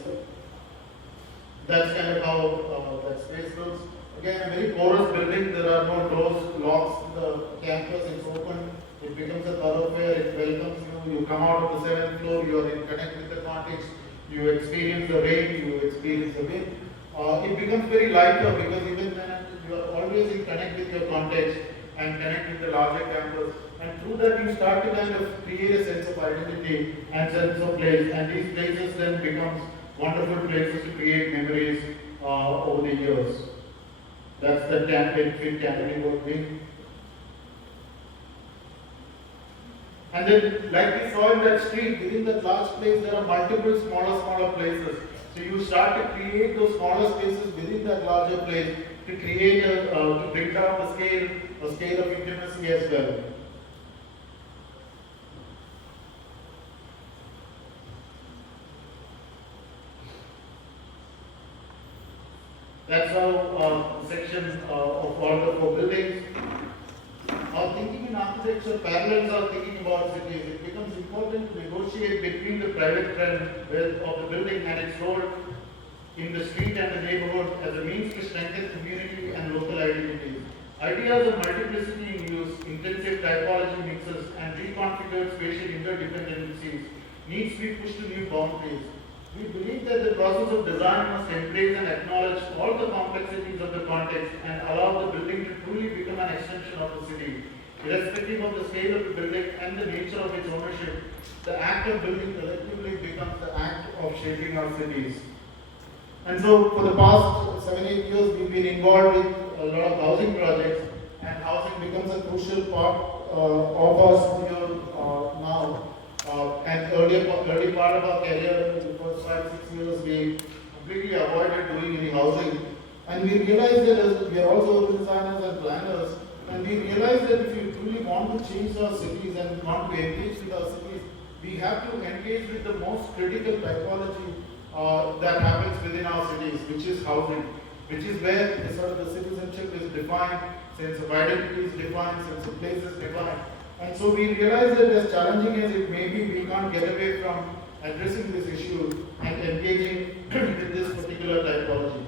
That's kind of how that space looks. Again, a very porous building, there are no doors, locks in the campus, it's open, it becomes a thoroughfare, it welcomes you, you come out of the 7th floor, you are in connect with the context, you experience the rain, you experience the wind. It becomes very lighter, because even when you are always in connect with your context and connect with the larger campus, and through that you start to kind of create a sense of identity and sense of place, and these places then becomes wonderful places to create memories over the years. That's the fit cantilever wing. And then, like we saw in that street, within that large place, there are multiple smaller places. So you start to create those smaller spaces within that larger place to create to bring down the scale of intimacy as well. That's how the section of all the 4 buildings. Our thinking in architecture parallels our thinking about cities. It becomes important to negotiate between the private trend of the building and its role in the street and the neighborhood as a means to strengthen community and local identities. Ideas of multiplicity in use, intensive typology mixes, and reconfigured spatial interdependencies needs to be pushed to new boundaries. We believe that the process of design must embrace and acknowledge all the complexities of the context and allow the building to truly become an extension of the city. Irrespective of the scale of the building and the nature of its ownership, the act of building collectively becomes the act of shaping our cities. And so for the past 7-8 years, we've been involved with a lot of housing projects, and housing becomes a crucial part of our here now. And early part of our career, in the first 5-6 years, we completely avoided doing any housing. And we realized that as we are also urban designers and planners, and we realized that if you truly want to change our cities and want to engage with our cities, we have to engage with the most critical typology that happens within our cities, which is housing, which is where the sort of the citizenship is defined, sense of identity is defined, sense of place is defined. And so we realize that as challenging as it may be, we can't get away from addressing this issue and engaging with this particular typology.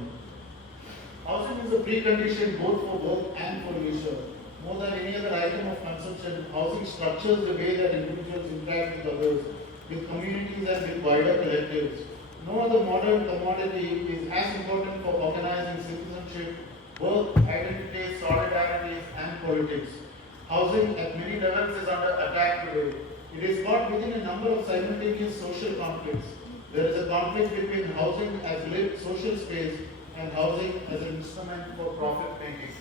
Housing is a precondition both for work and for leisure. More than any other item of consumption, housing structures the way that individuals interact with others, with communities and with wider collectives. No other modern commodity is as important for organizing citizenship, work, identity, solidarity, and politics. Housing at many levels is under attack today. It is caught within a number of simultaneous social conflicts. There is a conflict between housing as lived social space and housing as an instrument for profit making.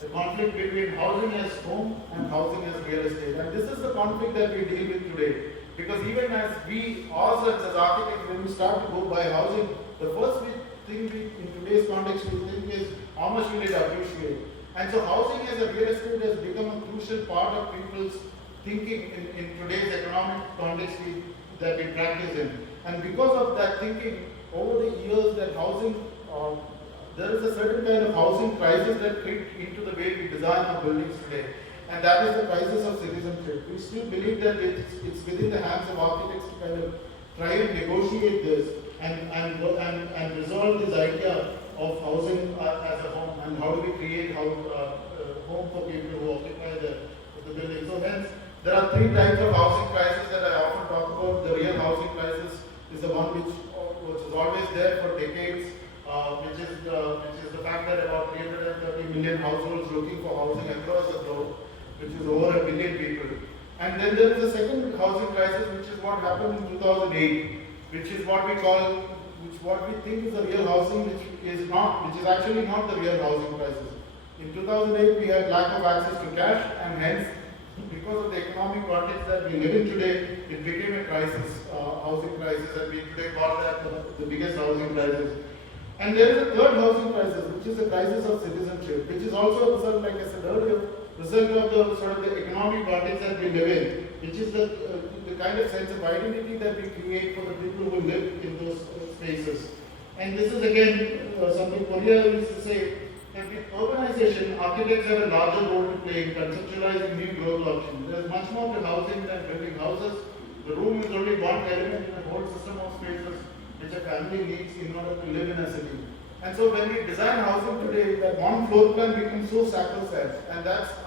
The conflict between housing as home and housing as real estate. And this is the conflict that we deal with today. Because even as we ourselves as architects, when we start to go by housing, the first thing in today's context we think is how much will it appreciate. And so housing as a real estate has become a crucial part of people's thinking in today's economic context that we practice in. And because of that thinking, over the years that housing, there is a certain kind of housing crisis that crept into the way we design our buildings today. And that is the crisis of citizenship. We still believe that it's within the hands of architects to kind of try and negotiate this and resolve this idea of housing as a home, and how do we create home for people who occupy the building. So hence, there are 3 types of housing crisis that I often talk about. The real housing crisis is the one which is always there for decades, which is the fact that about 330 million households looking for housing across the globe, which is over 1 billion people. And then there is a second housing crisis, which is what happened in 2008, which is what we call, what we think is the real housing, which is actually not the real housing crisis. In 2008, we had lack of access to cash, and hence, because of the economic context that we live in today, it became a crisis, housing crisis, and we today call that the biggest housing crisis. And there is a third housing crisis, which is the crisis of citizenship, which is also a result, like I said earlier, result of the sort of the economic context that we live in, which is the kind of sense of identity that we create for the people who live in those spaces. And this is again something Korea used to say, that with urbanization, architects have a larger role to play in conceptualizing new growth options. There is much more to housing than building houses. The room is only one element in a whole system of spaces which a family needs in order to live in a city. And so when we design housing today, that one floor plan becomes so sacrosanct, and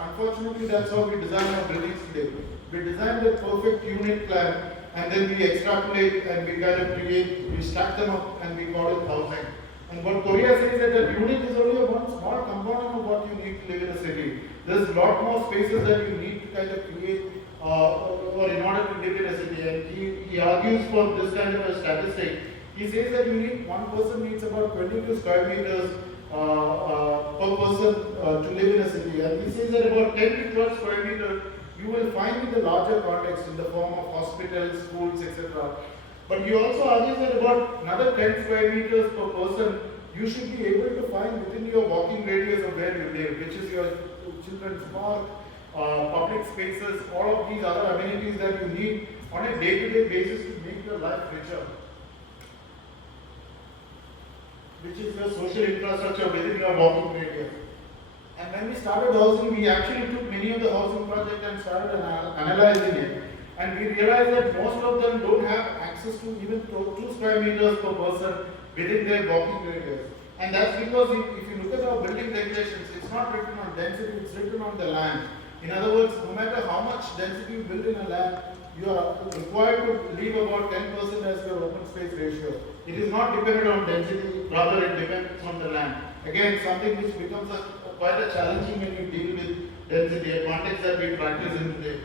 unfortunately that's how we design our buildings today. We design the perfect unit plan, and then we extrapolate and we kind of we stack them up and we call it housing. And what Korea says is that a unit is only one small component of what you need to live in a city. There's a lot more spaces that you need to kind of create or in order to live in a city. And he argues for this kind of a statistic. He says that one person needs about 22 square meters per person to live in a city. And he says that about 10 to 12 square meters you will find in the larger context in the form of hospitals, schools, etc. But he also argues that about another 10 square meters per person you should be able to find within your walking radius of where you live, which is your children's park, public spaces, all of these other amenities that you need on a day-to-day basis to make your life richer, which is your social infrastructure within your walking radius. And when we started housing, we actually took many of the housing projects and started analyzing it. And we realized that most of them don't have access to even 2 square meters per person within their walking radius. And that's because if you look at our building regulations, it's not written on density, it's written on the land. In other words, no matter how much density you build in a land, you are required to leave about 10% as your open space ratio. It is not dependent on density, rather it depends on the land. Again, something which becomes quite a challenging when you deal with density, a context that we practice in today.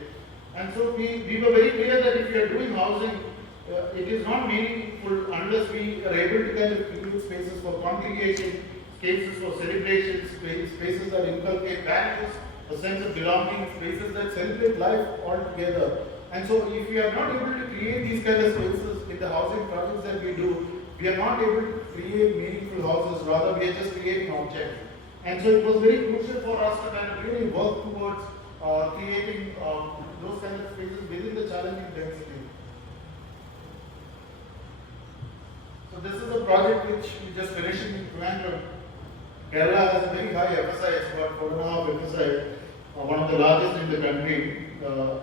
And so we were very clear that if we are doing housing, it is not meaningful unless we are able to kind of create spaces for congregation, spaces for celebrations, spaces that inculcate values, a sense of belonging, spaces that celebrate life altogether. And so if we are not able to create these kind of spaces in the housing projects that we do, we are not able to create meaningful houses, rather we are just creating objects. And so it was very crucial for us to kind of really work towards creating those kind of spaces within the challenging density. So this is a project which we just finished in Tumkur. Kerala has a very high FSI, it's about 4.5 FSI, one of the largest in the country.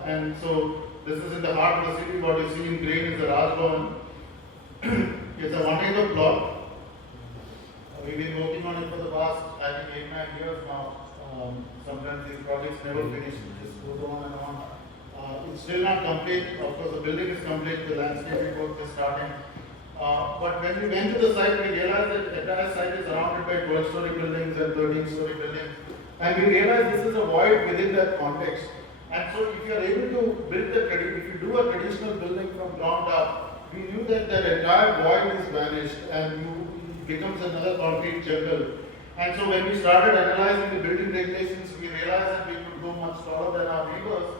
And so this is in the heart of the city. What you see in green is the Rajbhavan. It's a 1 acre plot. We've been working on it for the past, I think, 8-9 years now. Sometimes these projects never finish, it just goes on and on. It's still not complete. Of course, the building is complete, the landscaping work is starting. But when we went to the site, we realized that the entire site is surrounded by 12-story buildings and 13-story buildings. And we realized this is a void within that context. And so if you are able to build if you do a traditional building from ground up, we knew that that entire void is vanished and it becomes another concrete jungle. And so when we started analyzing the building regulations, we realized that we could go much taller than our neighbors.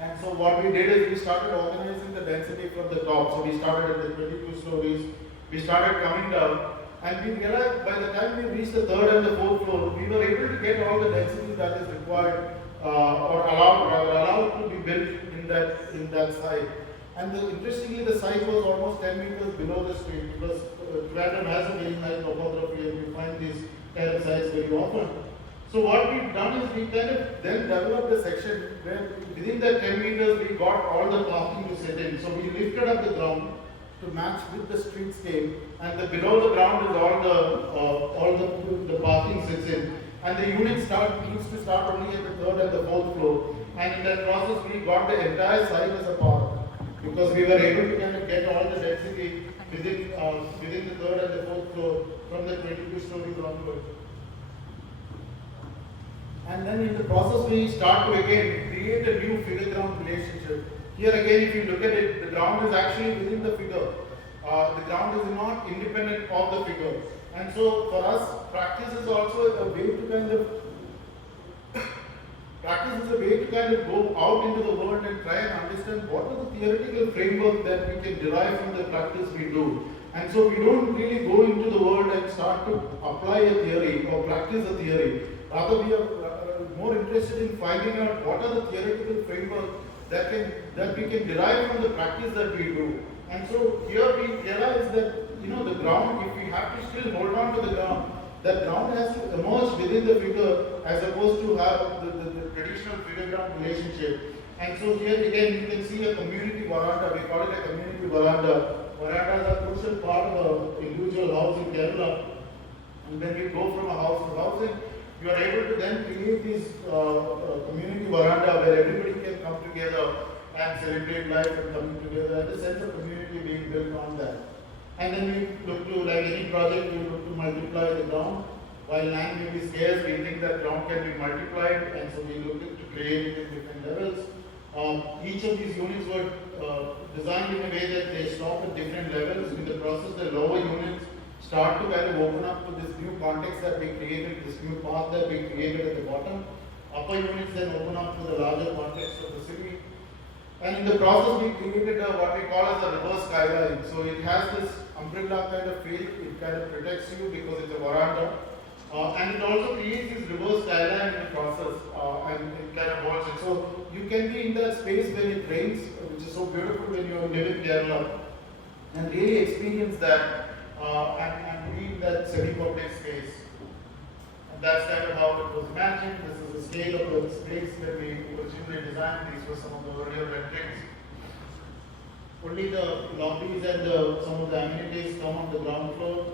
And so what we did is we started organizing the density from the top. So we started at the 22 stories, we started coming down, and we realized by the time we reached the third and the fourth floor, we were able to get all the density that is required or allowed to be built in that site. And interestingly, the site was almost 10 meters below the street because Utkram has a very high topography and we find these kind of sites very often. So what we've done is we kind of then developed a section where within that 10 meters we got all the parking to set in. So we lifted up the ground to match with the streetscape, and below the ground is all the parking sits in. And the unit needs to start only at the third and the fourth floor. And in that process we got the entire site as a park because we were able to kind of get all the density within the third and the fourth floor from the 22 stories onwards. And then in the process we start to again create a new figure-ground relationship. Here again, if you look at it, the ground is actually within the figure. The ground is not independent of the figure. And so for us, practice is also a way to kind of go out into the world and try and understand what is the theoretical framework that we can derive from the practice we do. And so we don't really go into the world and start to apply a theory or practice a theory. Rather, we are more interested in finding out what are the theoretical frameworks that we can derive from the practice that we do. And so here we realize that the ground, if we have to still hold on to the ground, that ground has to emerge within the figure as opposed to have the traditional figure-ground relationship. And so here again you can see a community veranda. We call it a community veranda. Verandas are a crucial part of an individual house in Kerala. And when we go from a house to housing, you are able to then create this community veranda where everybody can come together and celebrate life and coming together, and a sense of community being built on that. And then we look to, like any project, we look to multiply the ground. While land may be scarce, we think that ground can be multiplied, and so we look to create it in different levels. Each of these units were designed in a way that they stop at different levels. In the process, the lower units start to kind of open up to this new context that we created, this new path that we created at the bottom. Upper units then open up to the larger context of the city. And in the process, we created what we call as a reverse skyline. So it has this umbrella kind of feel, it kind of protects you because it's a veranda. And it also creates this reverse skyline in the process and it kind of holds it. So you can be in that space when it rains, which is so beautiful when you live in Kerala, and really experience that and be in that semi-public space. And that's kind of how it was imagined. This is the scale of the space that we originally designed. These were some of the earlier renderings. Only the lobbies and some of the amenities come on the ground floor.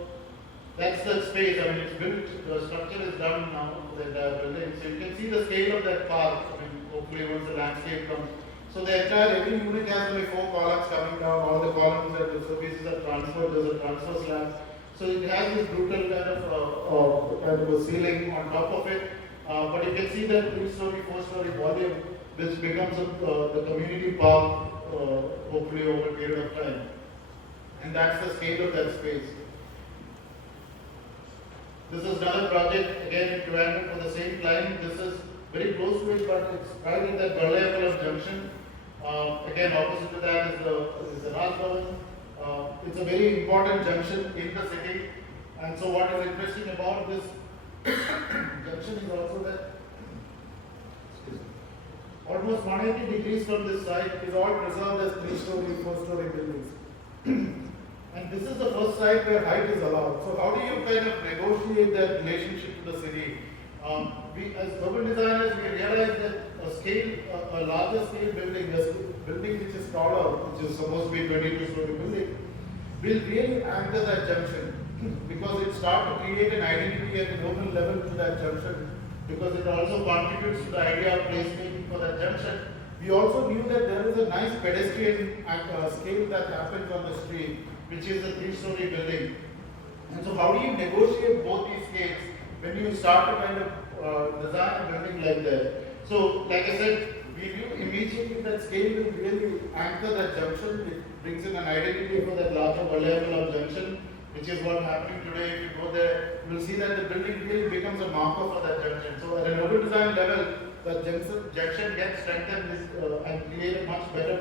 That's the space. I mean, it's built, the structure is done now, the entire building. So you can see the scale of that park. I mean, hopefully once the landscape comes. So every unit has only 4 columns coming down. All the columns and the surfaces are transferred. There's a transfer slab. So it has this brutal kind of a ceiling on top of it. But you can see that 3-story, 4-story volume, which becomes the community park, hopefully over a period of time. And that's the scale of that space. This is another project, again in Trivandrum for the same client. This is very close to it, but it's right in that Garlayapalam junction. Again, opposite to that is the Raj Bhavan. It's a very important junction in the city. And so what is interesting about this junction is also that almost 180 degrees from this side is all preserved as 3-story, 4-story buildings. And this is the first site where height is allowed. So how do you kind of negotiate that relationship to the city? We as urban designers, we realize that a larger scale building, a building which is taller, which is supposed to be 22-story building, will really anchor that junction because it starts to create an identity at a local level to that junction, because it also contributes to the idea of placemaking for that junction. We also knew that there is a nice pedestrian scale that happens on the street, which is a 3-story building. And so how do you negotiate both these scales when you start to kind of design a building like that? So like I said, we knew immediately that scale will really anchor that junction. It brings in an identity for that larger Garlayapalam junction, which is what's happening today. If you go there, you will see that the building really becomes a marker for that junction. So at an urban design level, the junction gets strengthened and create a much better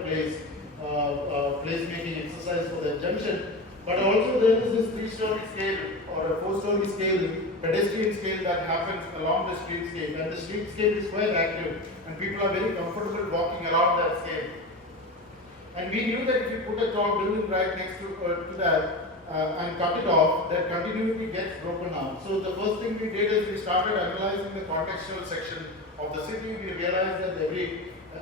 place-making exercise for that junction. But also there is this 3-story scale or a 4-story scale, pedestrian scale that happens along the streetscape, and the streetscape is quite active and people are very comfortable walking around that scale. And we knew that if you put a tall building right next to that and cut it off, that continuity gets broken up. So the first thing we did is we started analyzing the contextual section of the city. We realized that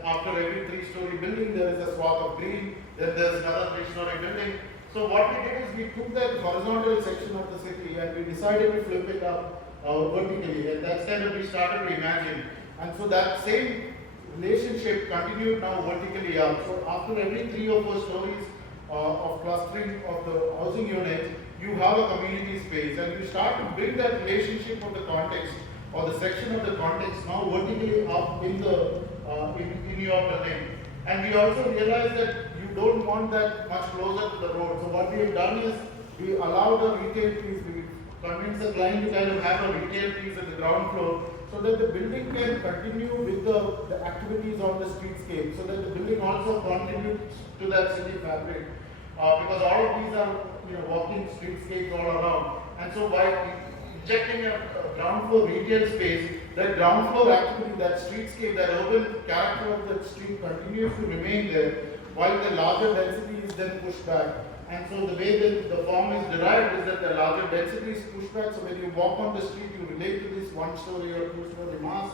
after every 3-story building there is a swath of green, then there is another 3-story building. So what we did is we took that horizontal section of the city and we decided to flip it up vertically, and that's kind of we started to imagine. And so that same relationship continued now vertically up. So after every 3 or 4 stories of clustering of the housing units, you have a community space, and you start to build that relationship of the context or the section of the context now vertically up in your building. And we also realized that you don't want that much closer to the road. So what we have done is we allowed a retail piece. We convinced the client to kind of have a retail piece at the ground floor, so that the building can continue with the activities on the streetscape, so that the building also contributes to that city fabric. Because all of these are walking streetscapes all around. And so by injecting a ground floor retail space, that ground floor activity, that streetscape, that urban character of the street continues to remain there, while the larger density is then pushed back. And so the way that the form is derived is that the larger density is pushed back. So when you walk on the street, you relate to this 1-story or 2-story mass.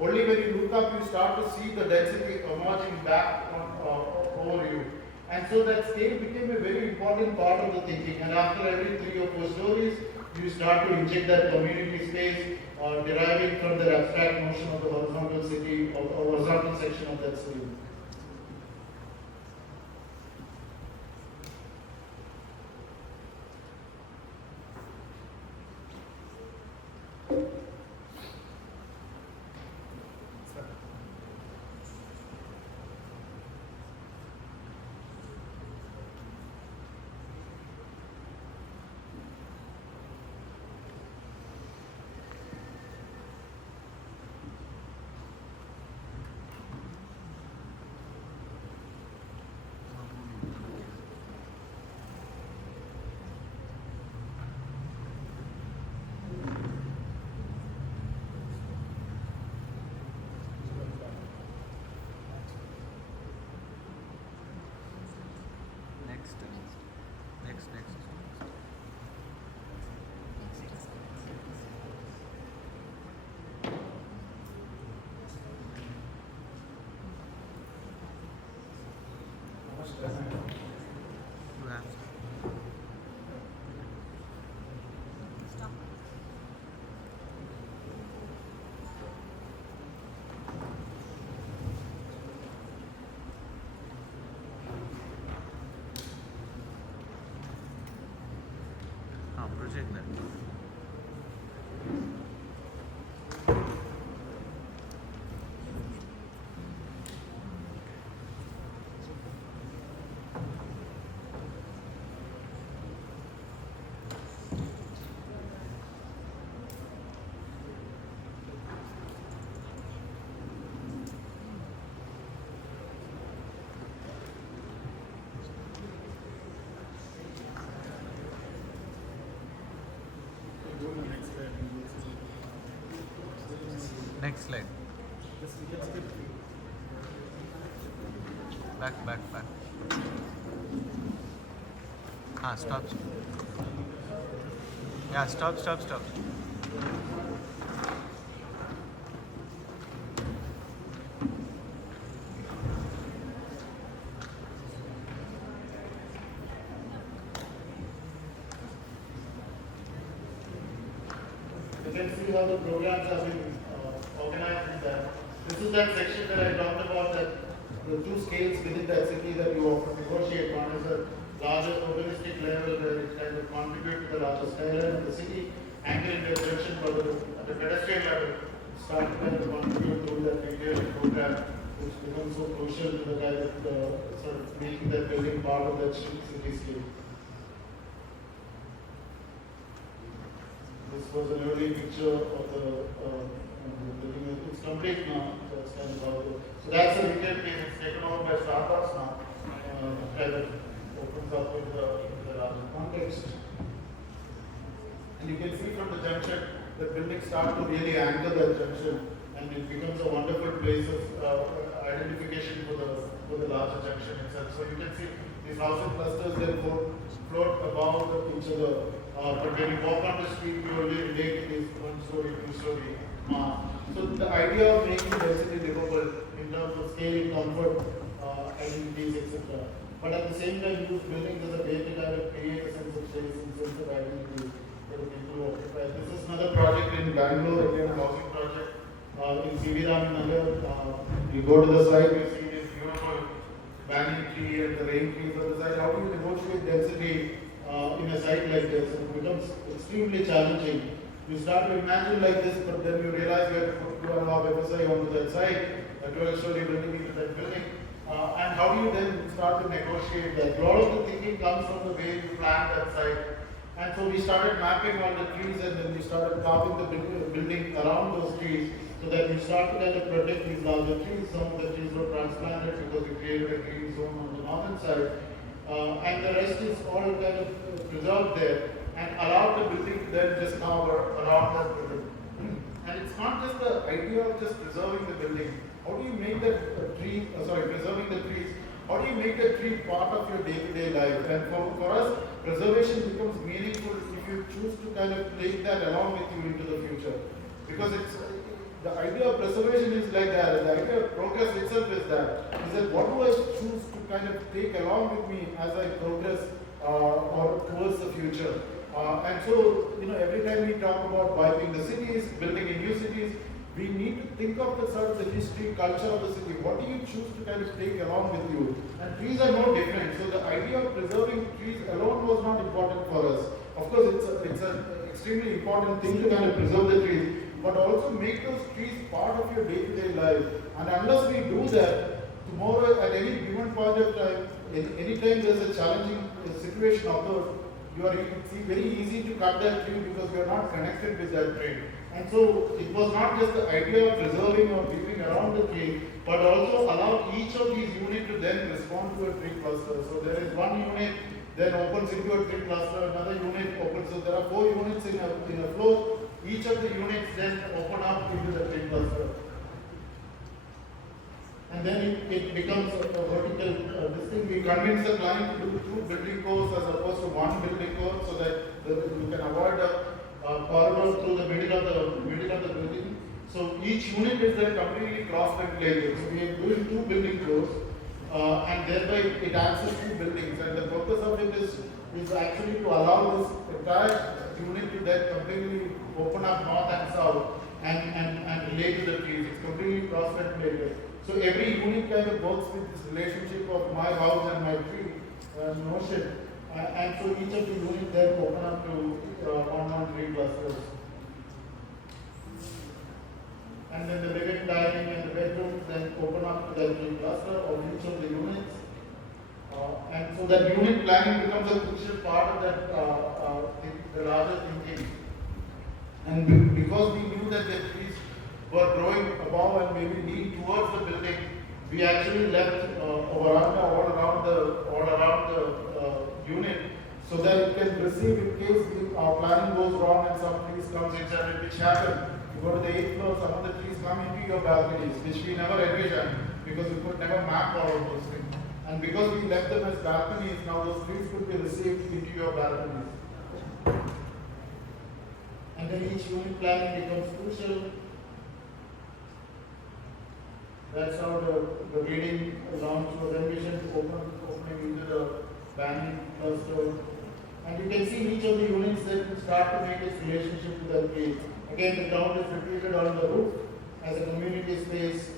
Only when you look up, you start to see the density emerging back over you. And so that scale became a very important part of the thinking. And after every 3 or 4 stories, you start to inject that community space, deriving from the abstract notion of the horizontal city or horizontal section of that city. Next. Project that. Next slide. Back. Stop. Yeah, stop. You can see how the programs have been organized in that. This is that section that I talked about, that the two scales within that city that you often negotiate. One is a larger urbanistic level where it kind of contribute to the larger skyline of the city, angle in the direction, but at the pedestrian level, start to kind of contribute to that retail program, which becomes so crucial to the kind of sort of making that building part of that cityscape. This was an early picture of the building. It's complete now. So it's kind of how so that's the retail place. It's taken over by Starbucks now. Kind of opens up in the larger context. And you can see from the junction, the buildings start to really anchor that junction, and it becomes a wonderful place of identification for the larger junction itself. So you can see these housing clusters that float above each other. But when you walk on the street, you only relate to this 1-story, 2-story. So the idea of making density livable in terms of scaling, comfort, identities, etc. But at the same time, use buildings as a way to kind of create a sense of space and sense of identity for the people who occupy. This is another project in Bangalore, again a housing project in CV Nagar. You go to the site, you see this beautiful banyan tree and the rain trees on the side. How do you negotiate density in a site like this? It becomes extremely challenging. You start to imagine like this, but then you realize you have to put 2.5 FSI onto that site, a 12-story building into that building. And how do you then start to negotiate that? A lot of the thinking comes from the way you plan that site. And so we started mapping all the trees, and then we started carving the building around those trees, so that we start to kind of protect these larger trees. Some of the trees were transplanted because we created a green zone on the northern side. And the rest is all kind of preserved there and allowed the building to then just cover around that building. And it's not just the idea of just preserving the building. How do you make that preserving the trees? How do you make that tree part of your day-to-day life? And for us, preservation becomes meaningful if you choose to kind of take that along with you into the future. Because it's the idea of preservation is like that. The idea of progress itself is that what do I choose to kind of take along with me as I progress or towards the future? And so, every time we talk about wiping the cities, building in new cities, we need to think of the sort of the history, culture of the city. What do you choose to kind of take along with you? And trees are no different. So the idea of preserving trees alone was not important for us. Of course, it's an extremely important thing to kind of preserve the trees, but also make those trees part of your day-to-day life. And unless we do that, tomorrow at any given point of time, anytime there's a challenging situation occurs, it's very easy to cut that tree because you are not connected with that tree. And so it was not just the idea of preserving or weaving around the tree, but also allow each of these units to then respond to a tree cluster. So there is one unit then opens into a tree cluster, another unit opens. So there are 4 units in a floor. Each of the units then open up into the tree cluster. And then it becomes a vertical this thing. We convince the client to do 2 building codes as opposed to 1 building code, so that you can avoid a corridor through the middle of the building. So each unit is then completely cross-ventilated. So we are doing 2 building codes, and thereby it accesses 2 buildings. And the purpose of it is actually to allow this entire unit to then completely open up north and south and relate to the trees. It's completely cross-ventilated. So every unit kind of works with this relationship of my house and my tree notion. And so each of the units then open up to 1 tree clusters. And then the living, dining, and the bedrooms then open up to that tree cluster of each of the units. And so that unit planning becomes a crucial part of that the larger thinking. And because we knew that the trees were growing above and maybe lean towards the building, we actually left a veranda all around the unit, so so that it can receive in case our planning goes wrong and some trees comes inside, which happened. You go to the 8th floor, some of the trees come into your balconies, which we never envisioned because we could never map all of those things. And because we left them as balconies, now those trees could be received into your balconies. And then each unit planning becomes crucial. That's how the building launch was envisioned, opening into the banning cluster. And you can see each of the units that start to make its relationship to the tree. Again, the ground is repeated on the roof as a community space,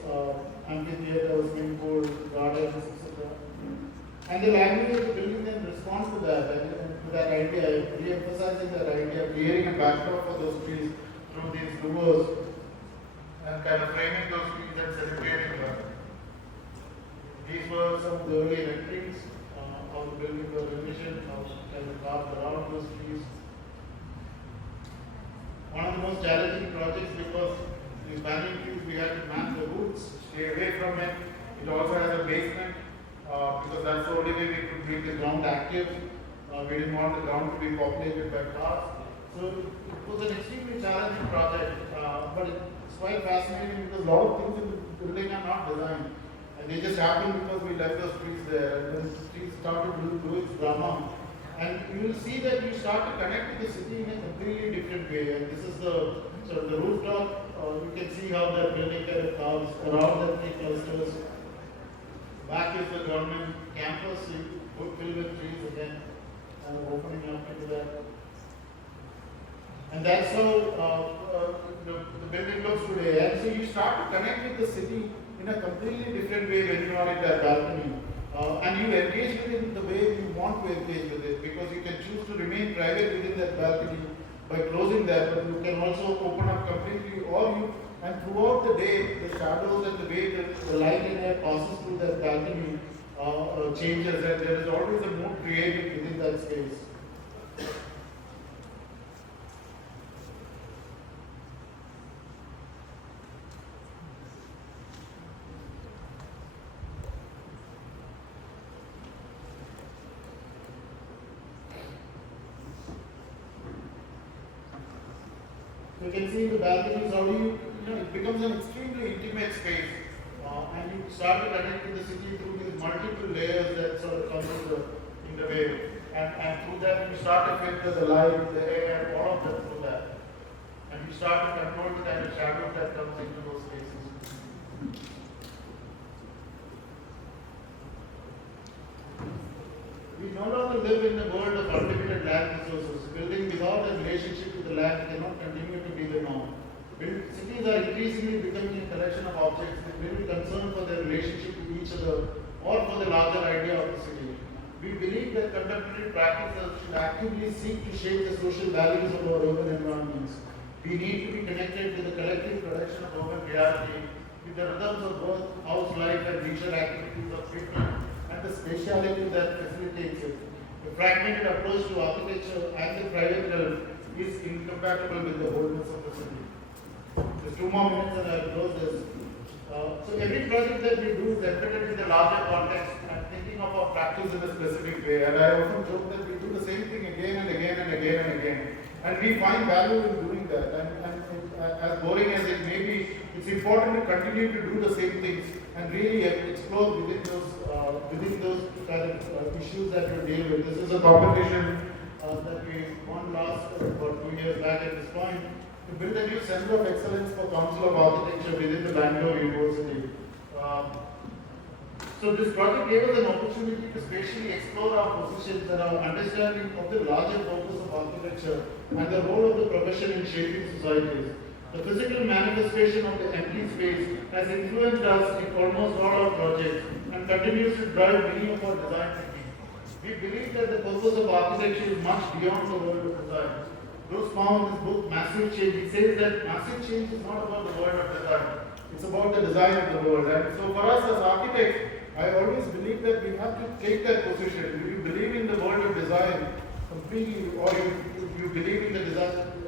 amphitheater, swimming pool, gardens, etc. And the language of the building then responds to that, and to that idea, re-emphasizing that idea, creating a backdrop for those trees through these doors, and kind of framing those trees and celebrating them. These were some of the early renderings of the building was envisioned, how kind of carved around those trees. One of the most challenging projects because these banyan trees we had to map the roots, stay away from it. It also has a basement because that's the only way we could keep the ground active. We didn't want the ground to be populated by cars. So it was an extremely challenging project, but it's quite fascinating because a lot of things in the building are not designed. And they just happened because we left those trees there, and then the trees started to do its drama. And you will see that you start to connect with the city in a completely different way. And this is the rooftop. You can see how the building kind of carves around the three clusters. Back is the government campus, filled with trees again, and opening up into that. And that's how the building looks today. And so you start to connect with the city in a completely different way when you are in that balcony. And you engage with it in the way you want to engage with it, because you can choose to remain private within that balcony by closing that, but you can also open up completely, and throughout the day, the shadows and the way the light and air passes through that balcony changes, and there is always a mood created within that space. You can see the balconies, how it becomes an extremely intimate space, and you start to connect with the city through these multiple layers that sort of come in the way, and through that you start to filter the light, the air, all of that through that, and you start to control the kind of shadow that comes into those spaces. We no longer live in a world of unlimited land resources. Building without a relationship with the land cannot continue to be the norm. Cities are increasingly becoming a collection of objects with little concern for their relationship to each other or for the larger idea of the city. We believe that contemporary practices should actively seek to shape the social values of our urban environments. We need to be connected with the collective production of urban reality, with the rhythms of both house life and leisure activities of people, and the spatiality that facilitates it. The fragmented approach to architecture and the private realm is incompatible with the wholeness of the city. Just 2 more minutes and I'll close this. So every project that we do is embedded in the larger context and thinking of our practice in a specific way. And I often joke that we do the same thing again and again and again and again. And we find value in doing that. And as boring as it may be, it's important to continue to do the same things and really explore within those kind of issues that you deal with. This is a competition that we won about 2 years back at this point, to build a new center of excellence for Council of Architecture within the Bangalore University. So this project gave us an opportunity to spatially explore our positions and our understanding of the larger purpose of architecture and the role of the profession in shaping societies. The physical manifestation of the empty space has influenced us in almost all our projects and continues to drive many of our design thinking. We believe that the purpose of architecture is much beyond the world of design. Bruce found this book, Massive Change. He says that massive change is not about the world of design. It's about the design of the world. And so for us as architects, I always believe that we have to take that position. If you believe in the world of design completely, or you believe in the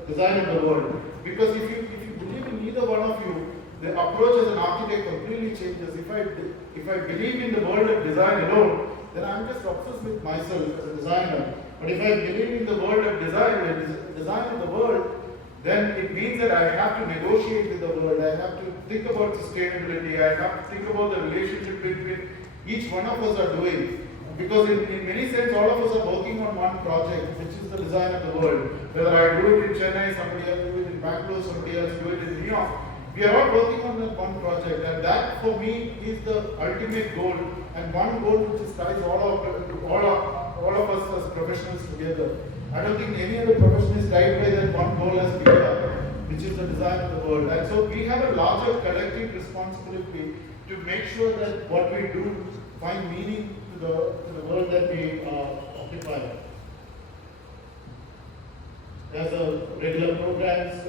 design of the world. Because if you believe in either one of you, the approach as an architect completely changes. If I believe in the world of design alone, then I'm just obsessed with myself as a designer. But if I believe in the world of design, design of the world, then it means that I have to negotiate with the world. I have to think about sustainability. I have to think about the relationship between each one of us are doing. Because in many sense, all of us are working on one project, which is the design of the world. Whether I do it in Chennai, somebody else do it in Bangalore, somebody else do it in New York. We are all working on that one project, and that for me is the ultimate goal, and one goal which ties all of us as professionals together. I don't think any other profession is tied by that one goal as we are, which is the design of the world. And so we have a larger collective responsibility to make sure that what we do find meaning to the world that we occupy. There's a regular programs,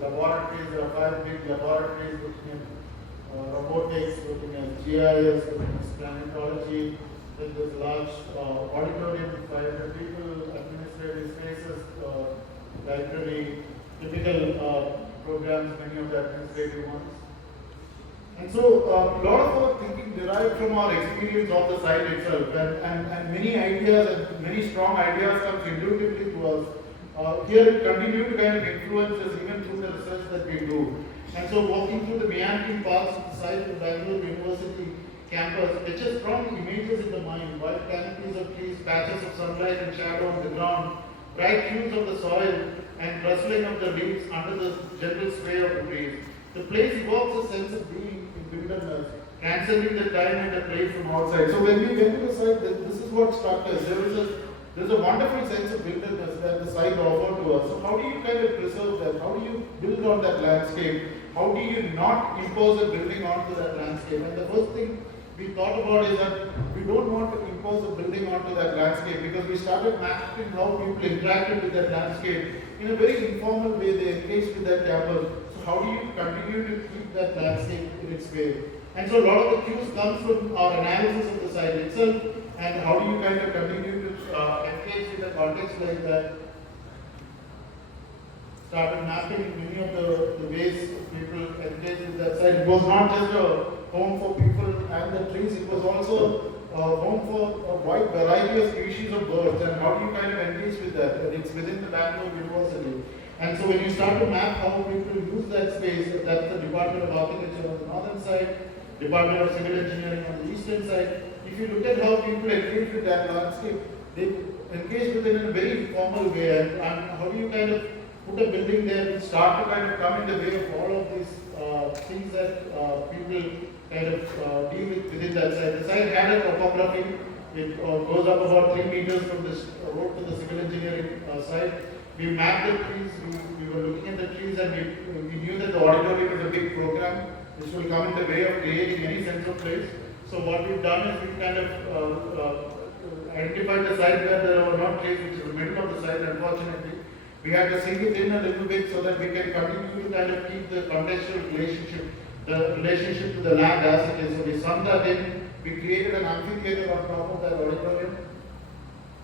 laboratories, there are 5 big laboratories looking at robotics, looking at GIS, looking at planetology. Then there's a large auditorium, 500 people, administrative spaces, library, typical programs, many of the administrative ones. And so a lot of our thinking derived from our experience of the site itself, and many ideas and many strong ideas come intuitively to us. Here it continues to kind of influence us even through the research that we do. And so walking through the meandering paths of the site of Bangalore University campus, it just strong images in the mind, white canopies of trees, patches of sunlight and shadow on the ground, bright hues of the soil and rustling of the leaves under the gentle sway of the breeze. The place evokes a sense of being in wilderness, transcending the time and the place from outside. So when we went to the site, this is what struck us. There's a wonderful sense of wilderness that the site offered to us. So how do you kind of preserve that? How do you build on that landscape? How do you not impose a building onto that landscape? And the first thing we thought about is that we don't want to impose a building onto that landscape, because we started mapping how people interacted with that landscape in a very informal way. They engaged with that campus. So how do you continue to keep that landscape in its way? And so a lot of the cues comes from our analysis of the site itself, and how do you kind of continue to engage with the context like that. Started mapping many of the ways people engage with that site. It was not just a home for people and the trees, it was also a home for a wide variety of species of birds, and how do you kind of engage with that? And it's within the Bangalore University. And so when you start to map how people use that space, that's the Department of Architecture on the northern side, Department of Civil Engineering on the eastern side. If you look at how people engage with that landscape, they engage with it in a very informal way. And how do you kind of put a building there which start to kind of come in the way of all of these things that people kind of deal with within that site. The site had a topography. It goes up about 3 meters from this road to the civil engineering site. We mapped the trees. We were looking at the trees, and we knew that the auditorium is a big program which will come in the way of creating any sense of place. So what we've done is we kind of identified the site where there were not trees, which is the middle of the site, unfortunately. We had to sink it in a little bit so that we can continue to kind of keep the contextual relationship, the relationship to the land as it is. So we sunk that in. We created an amphitheater on top of that auditorium.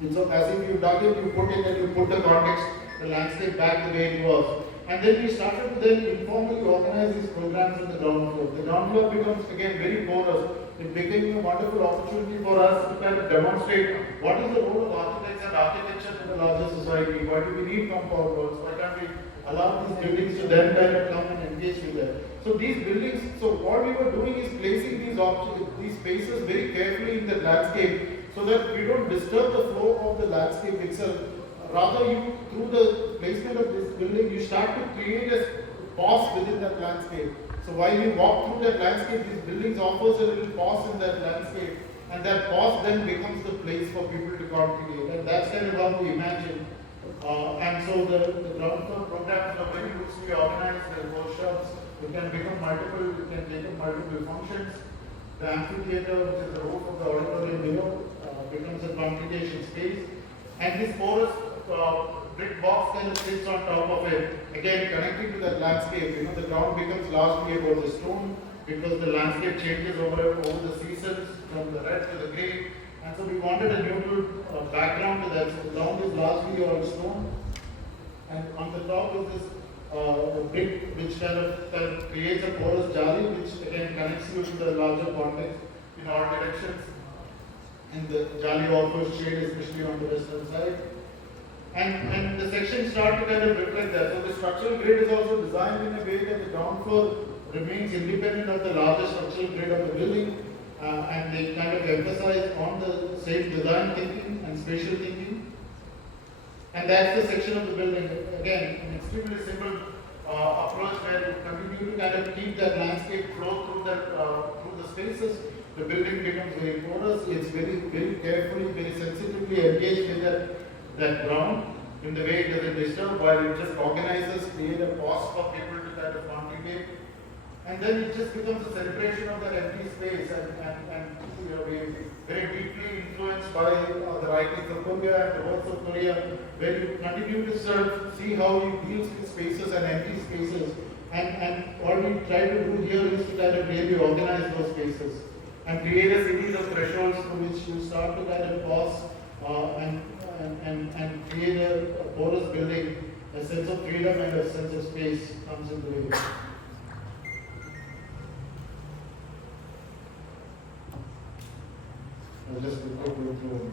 It's as if you dug it, you put it, and you put the context, the landscape back the way it was. And then we started to then informally organize these programs on the ground floor. The ground floor becomes again very porous. It became a wonderful opportunity for us to kind of demonstrate what is the role of architects and architecture in the larger society. Why do we need compound walls? Why can't we allow these buildings to then kind of come and engage with them? So these buildings, so what we were doing is placing these spaces very carefully in the landscape so that we don't disturb the flow of the landscape itself. Rather, you, through the placement of this building, you start to create a pause within that landscape. So while you walk through that landscape, these buildings offers a little pause in that landscape, and that pause then becomes the place for people to congregate. And that's kind of how we imagine. And so the ground floor programs are very loosely organized. There are workshops. It can become multiple. It can take up multiple functions. The amphitheater, which is the roof of the auditorium below, becomes a congregation space. And this porous brick box kind of sits on top of it, again connecting to that landscape. You know, the ground becomes largely about the stone because the landscape changes over the seasons from the red to the green. And so we wanted a neutral background to that. So the ground is largely all stone, and on the top is this brick which kind of creates a porous jali, which again connects you to the larger context in all directions. and the jali offers shade, especially on the western side. And the sections start to kind of reflect that. So the structural grid is also designed in a way that the ground floor remains independent of the larger structural grid of the building, and they kind of emphasize on the same design thinking and spatial thinking. And that's the section of the building, again, an extremely simple approach where you continue to kind of keep that landscape flow through the spaces. The building becomes very porous. It's very carefully, very sensitively engaged with that ground in the way it doesn't disturb, while it just organizes, create a pause for people to kind of congregate. And then it just becomes a celebration of that empty space, and you know, we're very deeply influenced by the writings of Korea and the works of Korea, where you continue to see how he deals with spaces and empty spaces. And what we try to do here is to kind of really organize those spaces and create a series of thresholds through which you start to kind of pause and create a porous building. A sense of freedom and a sense of space comes into it. I'll just go through.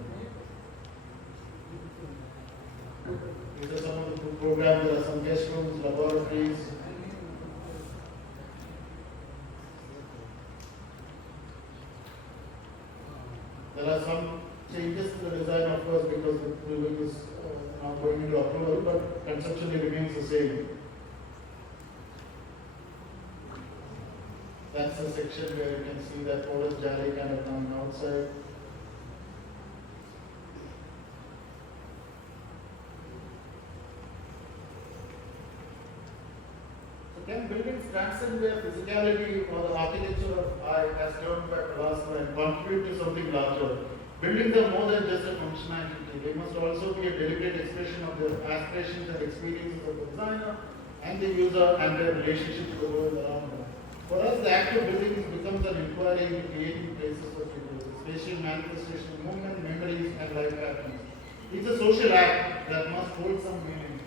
These are some of the programs. There are some guest rooms, laboratories. There are some changes to the design, of course, because the building is now going into approval, but conceptually remains the same. That's the section where you can see that porous jali kind of coming outside. Can buildings transcend their physicality or the architecture of eye, as termed by Palazzo, and contribute to something larger? Buildings are more than just a functionality. They must also be a deliberate expression of the aspirations and experiences of the designer and the user and their relationship to the world around them. For us, the act of buildings becomes an inquiry into creating places for people, spatial manifestation, movement, memories, and life patterns. It's a social act that must hold some meaning.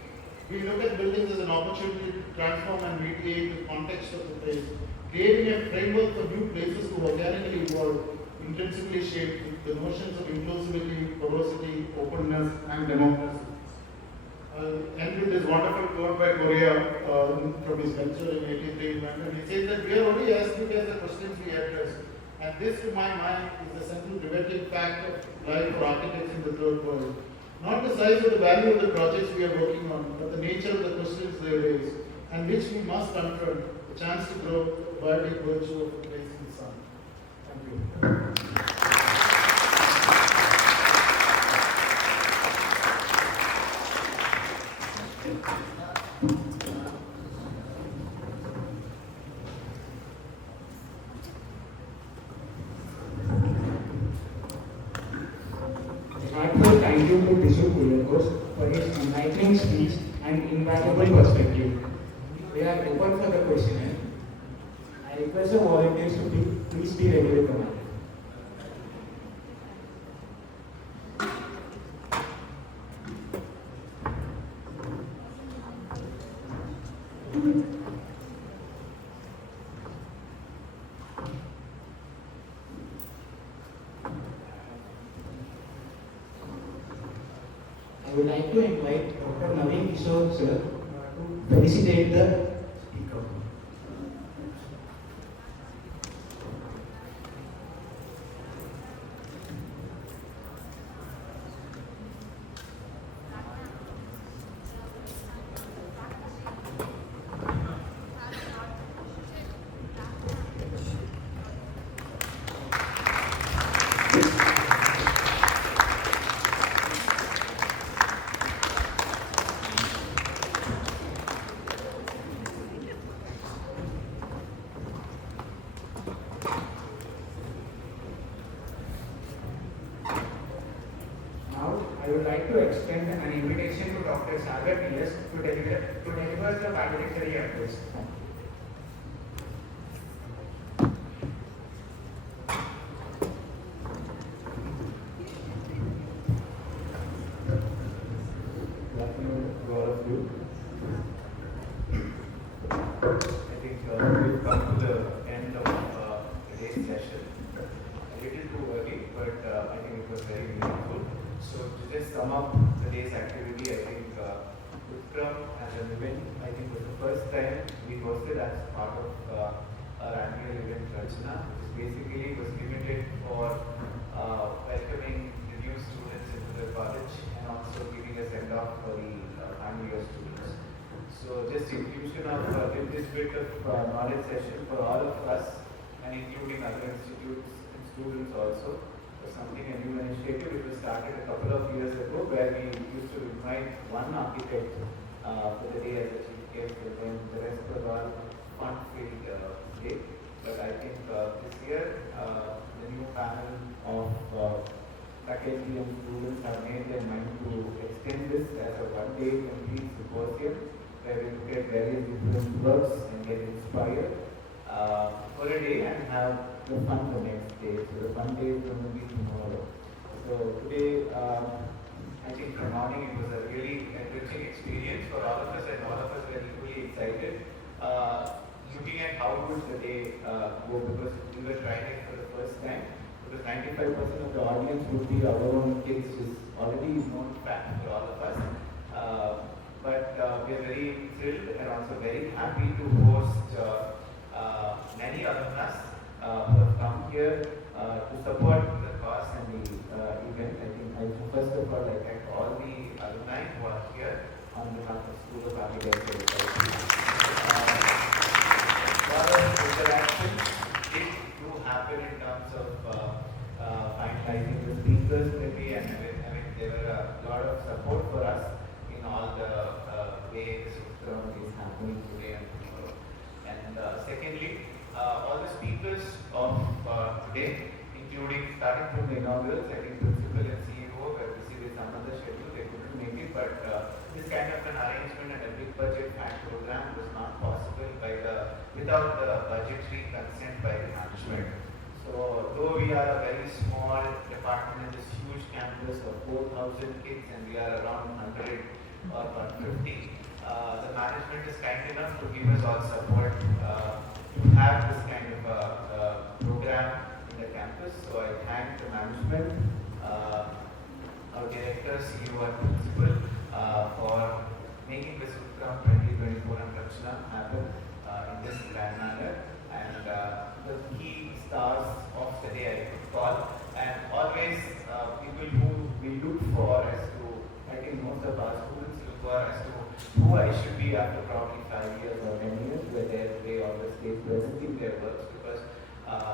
We look at buildings as an opportunity to transform and mediate the context of the place, creating a framework for new places to organically evolve, intrinsically shaped with the notions of inclusivity, porosity, openness, and democracy. End with this wonderful quote by Korea from his lecture in 83 in London. He says that we are only as big as the questions we address. And this, to my mind, is the central riveting fact of life for architects in the third world. Not the size or the value of the projects we are working on, but the nature of the questions they raise, and which we must confront, the chance to grow by the virtue of a place in the sun. Thank you. Thank you to Tumakuru for his enlightening speech and invaluable perspective. We are open for the questionnaire. I request the volunteers to please be ready with the mic. I would like to invite Dr. Naveen Kishore sir to felicitate the speaker. I would like to extend an invitation to Dr. Sagar P.S. to deliver the valedictory address. Good afternoon to all of you. I think we've come to the end of today's session. A little too early, but I think Utkram as an event. I think it was the first time we hosted as part of our annual event Rachana, which basically was limited for welcoming the new students into the college and also giving a send off for the final year students. So just inclusion of this bit of knowledge session for all of us and including other institutes and students also was something, a new initiative. It was started a couple of years ago where we used to invite one architect for the day as a chief guest and then the rest was all fun-filled day. But I think this year the new panel of faculty and students have made their mind to extend this as a one-day complete symposium where we look at various different works and get inspired for a day and have the fun the next day. So the fun day is going to be tomorrow. So today, I think from morning it was a really enriching experience for all of us and all of us were equally excited. Looking at how would the day go because we were trying it for the first time. Because 95% of the audience would be our own kids, which is already known fact for all of us. But we are very thrilled and also very happy to host many alumnus who have come here to support the cause and the event. I think first of all I thank all the alumni who are here on behalf of School of Architecture. A lot of interactions did do happen in terms of finalizing the speakers maybe, and I mean there were a lot of support for us in all the way this Utkram is happening today and tomorrow. And secondly, all the speakers of today, including starting from the inaugurals, I think principal and CEO were busy with some other schedule, they couldn't make it, but this kind of an arrangement and a big budget and program was not possible without the budgetary consent by the management. So though we are a very small department in this huge campus of 4,000 kids and we are around 100 or 150, the management is kind enough to give us all support to have this kind of program in the campus. So I thank the management, our director, CEO and principal for making this Utkram 2024 and Rachana happen in this grand manner. And the key stars of the day I could call, and always people who we look for as to, I think most of our students look for as to who I should be after probably 5 years or 10 years, where they always stay presenting their works, because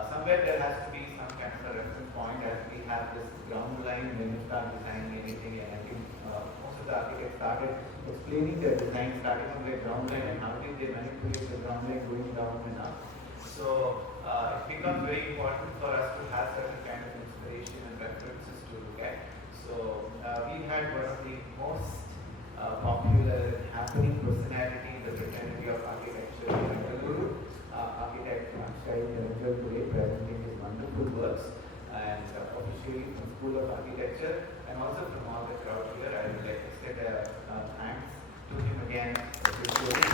somewhere there has to be some kind of a reference point as we have this ground line when you start designing anything. And I think most of the architects started explaining their design starting from their ground line and how did they manipulate the ground line going down and up. So it becomes very important for us to have certain kind of inspiration and references to look at. So we had one of the most popular happening personality in the fraternity of architecture in Tumakuru, architect Shai today presenting his wonderful works, and officially from School of Architecture and also from all the crowd here. I would like to extend thanks to him again for his story.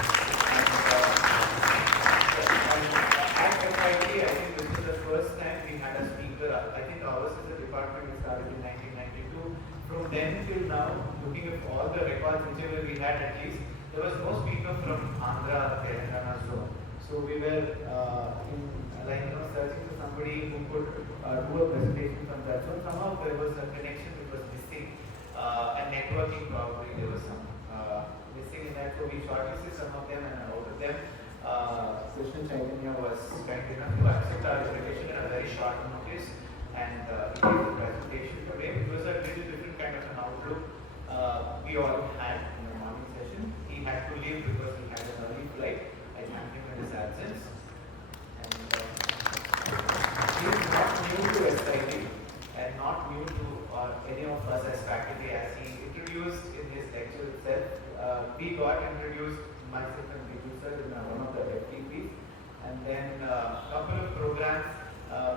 At FIT, I think this is the first time we had a speaker. I think ours is a department we started in 1992. From then till now, looking at all the records whichever we had at least, there was no speaker from Andhra, Telangana zone. So we were searching for somebody who could do a presentation from that zone. Somehow there was a connection which was missing, and networking probably there was some missing in that. So we shortlisted some of them, and out of them, Krishna Chaitanya was kind enough to accept our invitation in a very short notice, and he gave the presentation today. It was a little different kind of an outlook we all had in the morning session. He had to leave because he had an early flight. I thank him in his absence. And he is not new to SID and not new to any of us as faculty. As he introduced in his lecture itself, we got introduced, myself and Viju sir, in one of the FTPs, and then a couple of programs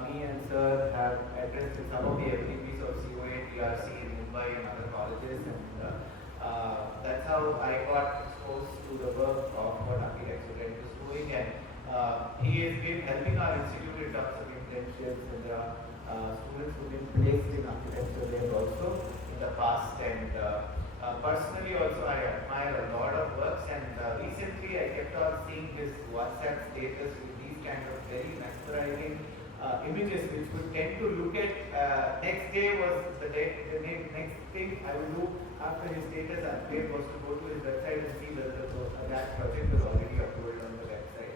me and sir have addressed in some of the FTPs of COA, TRC in Mumbai and other colleges, and that's how I got exposed to the work of what architecture is doing. And he has been helping our institute in terms of internships, and there are students who have been placed in architecture there also in the past. And personally also I admire a lot of recently I kept on seeing this WhatsApp status with these kind of very mesmerizing images, which would tend to look at next day was the day, next thing I would do after his status update was to go to his website and see whether that project was already uploaded on the website.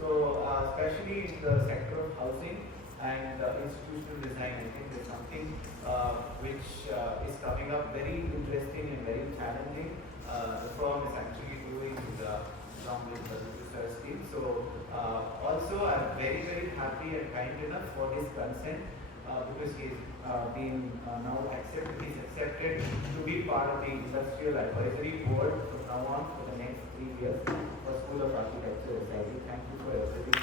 So especially in the sector of housing and institutional design, I think there's something which is coming up very interesting and very challenging. The firm is actually doing along with the research team. So also I'm very, very happy and kind enough for his consent because he's been now accepted to be part of the industrial advisory board from now on for the next 3 years for School of Architecture. Thank you for everything.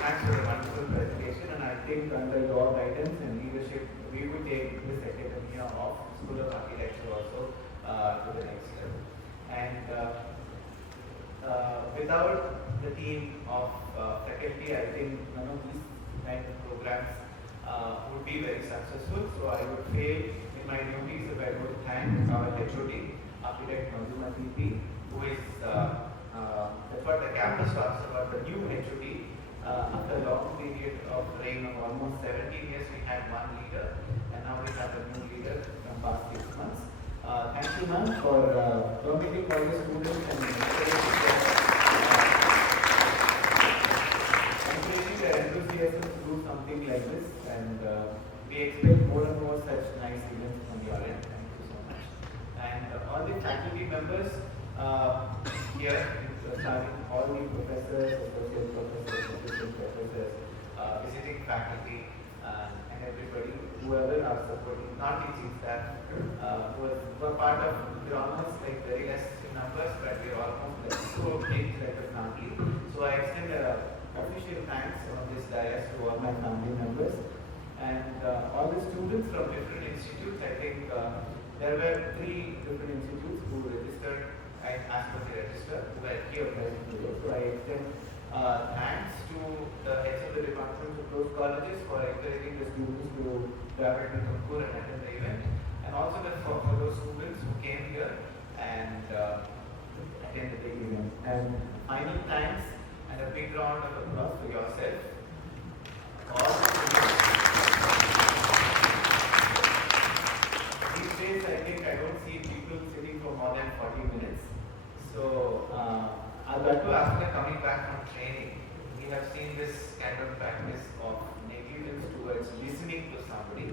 Thanks for the wonderful presentation, and I think under your guidance and leadership, we will take this academia of School of Architecture also to the next level. And without the team of faculty, I think none of these kind of programs would be very successful. So I would fail in my duties if I would thank our HOD, Architect Manjuma TP, who is that's what the campus talks about, the new HOD. After a long period of reign of almost 17 years, we had one leader, and now we have a new leader from past 6 months. Thank you, ma'am, for permitting all the students and encouraging their enthusiasm to do something like this. And we expect more and more such nice events from your end. Thank you so much. And all the faculty members here, starting all the professors, associate professors, assistant professors, visiting faculty, and everybody, whoever are supporting, not teaching staff, were part of, we're almost like very less in numbers, but we're almost like so big like a family. So I extend official thanks on this dais to all my family members and all the students from different institutes. I think there were 3 different institutes who registered and as per the register who were here present today. So I extend thanks to the heads of the departments of those colleges for encouraging the students to travel to Tumkur and attend the event, and also for those students who came here and attended the event. And final thanks and a big round of applause to yourself. All the students. These days I think I don't see people sitting for more than 40 minutes. So, after coming back from training, we have seen this kind of practice of negligence towards listening to somebody.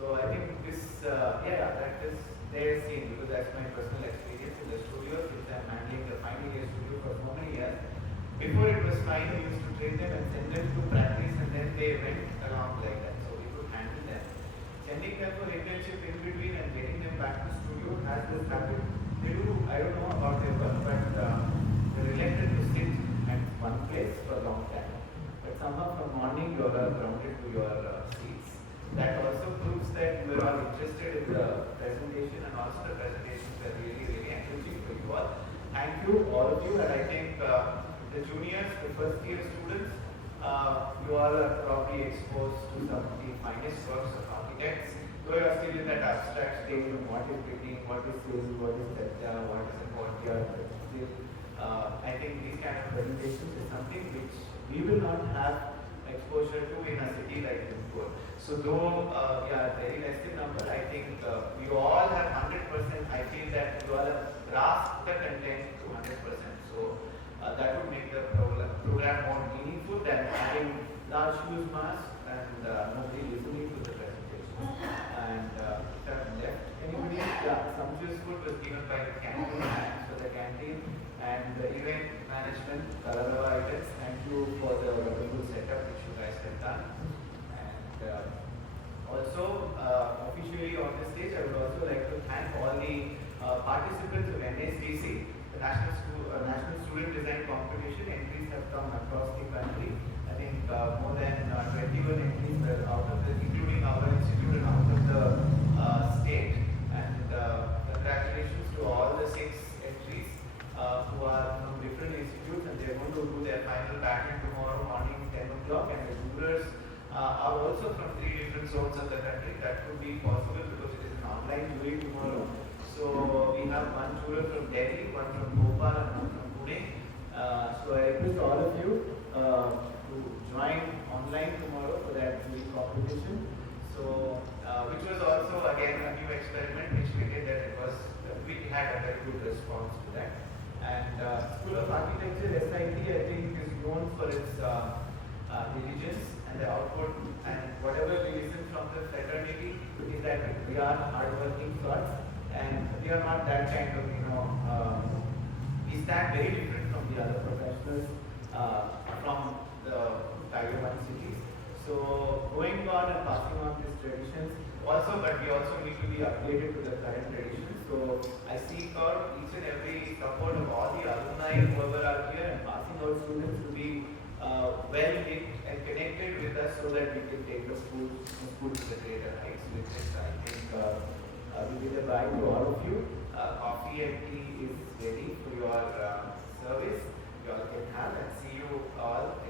So, I think this, that is their scene, because that's my personal experience in the studio since I'm handling the final year studio for so many years. Before it was fine, we used to train them and send them to practice, and then they went along like that. So, we could handle them. Sending them for internship in between and getting them back to studio has this habit. They do, I don't know about their work, but they're reluctant to sit at one place for a long time. But somehow from morning you are grounded to your seats. That also proves that you are all interested in the presentation, and also the presentations are really, really encouraging for you all. Thank you, all of you, and I think the juniors, the first year students, you all are probably exposed to some of the finest works of architects. So you are still in that abstract stage of what is building, what is civil, what is sector, what is a courtyard. I think these kind of presentations is something which we will not have exposure to in a city like Tumkur. So though we are very less in number, I think we all have 100%. I feel that you all have grasped the content to 100%. So that would make the program more meaningful than having large huge mass and nobody listening to the presentation. And if I've left anybody, some food was given by the canteen, so the canteen and the event management, Kalalava items. Thank you for the wonderful setup which you guys have done. And also, officially on this stage, I would also like to thank all the participants of NSDC, the National Student Design Competition. Entries have come across the country. I think more than 21 entries were out of the, including our institute and out of the state. And congratulations to all the 6 entries who are from different institutes, and they are going to do their final battle tomorrow morning 10 o'clock. And the jurors are also from 3 different zones of the country. That could be possible because it is an online jury tomorrow. So we one jeweler from Delhi, one from Bhopal, and one from Pune. So I request all of you to join online tomorrow for that jewelry competition. So, which was also again a new experiment which we did, and we had a very good response to that. And School of Architecture, SIT, I think is known for its diligence and the output, and whatever we listen from the fraternity is that we are hardworking sorts, and we are not that kind of, we stand very different from the other professionals from the Tiger 1 cities. So going on and passing on these traditions also, but we also need to be updated to the current traditions. So I seek out each and every support of all the alumni whoever are here, and passing out students to be well linked and connected with us so that we can take the school to the greater heights. With this, I think we bid a bye to all of you. Coffee and tea is ready for your service. You all can have, and see you all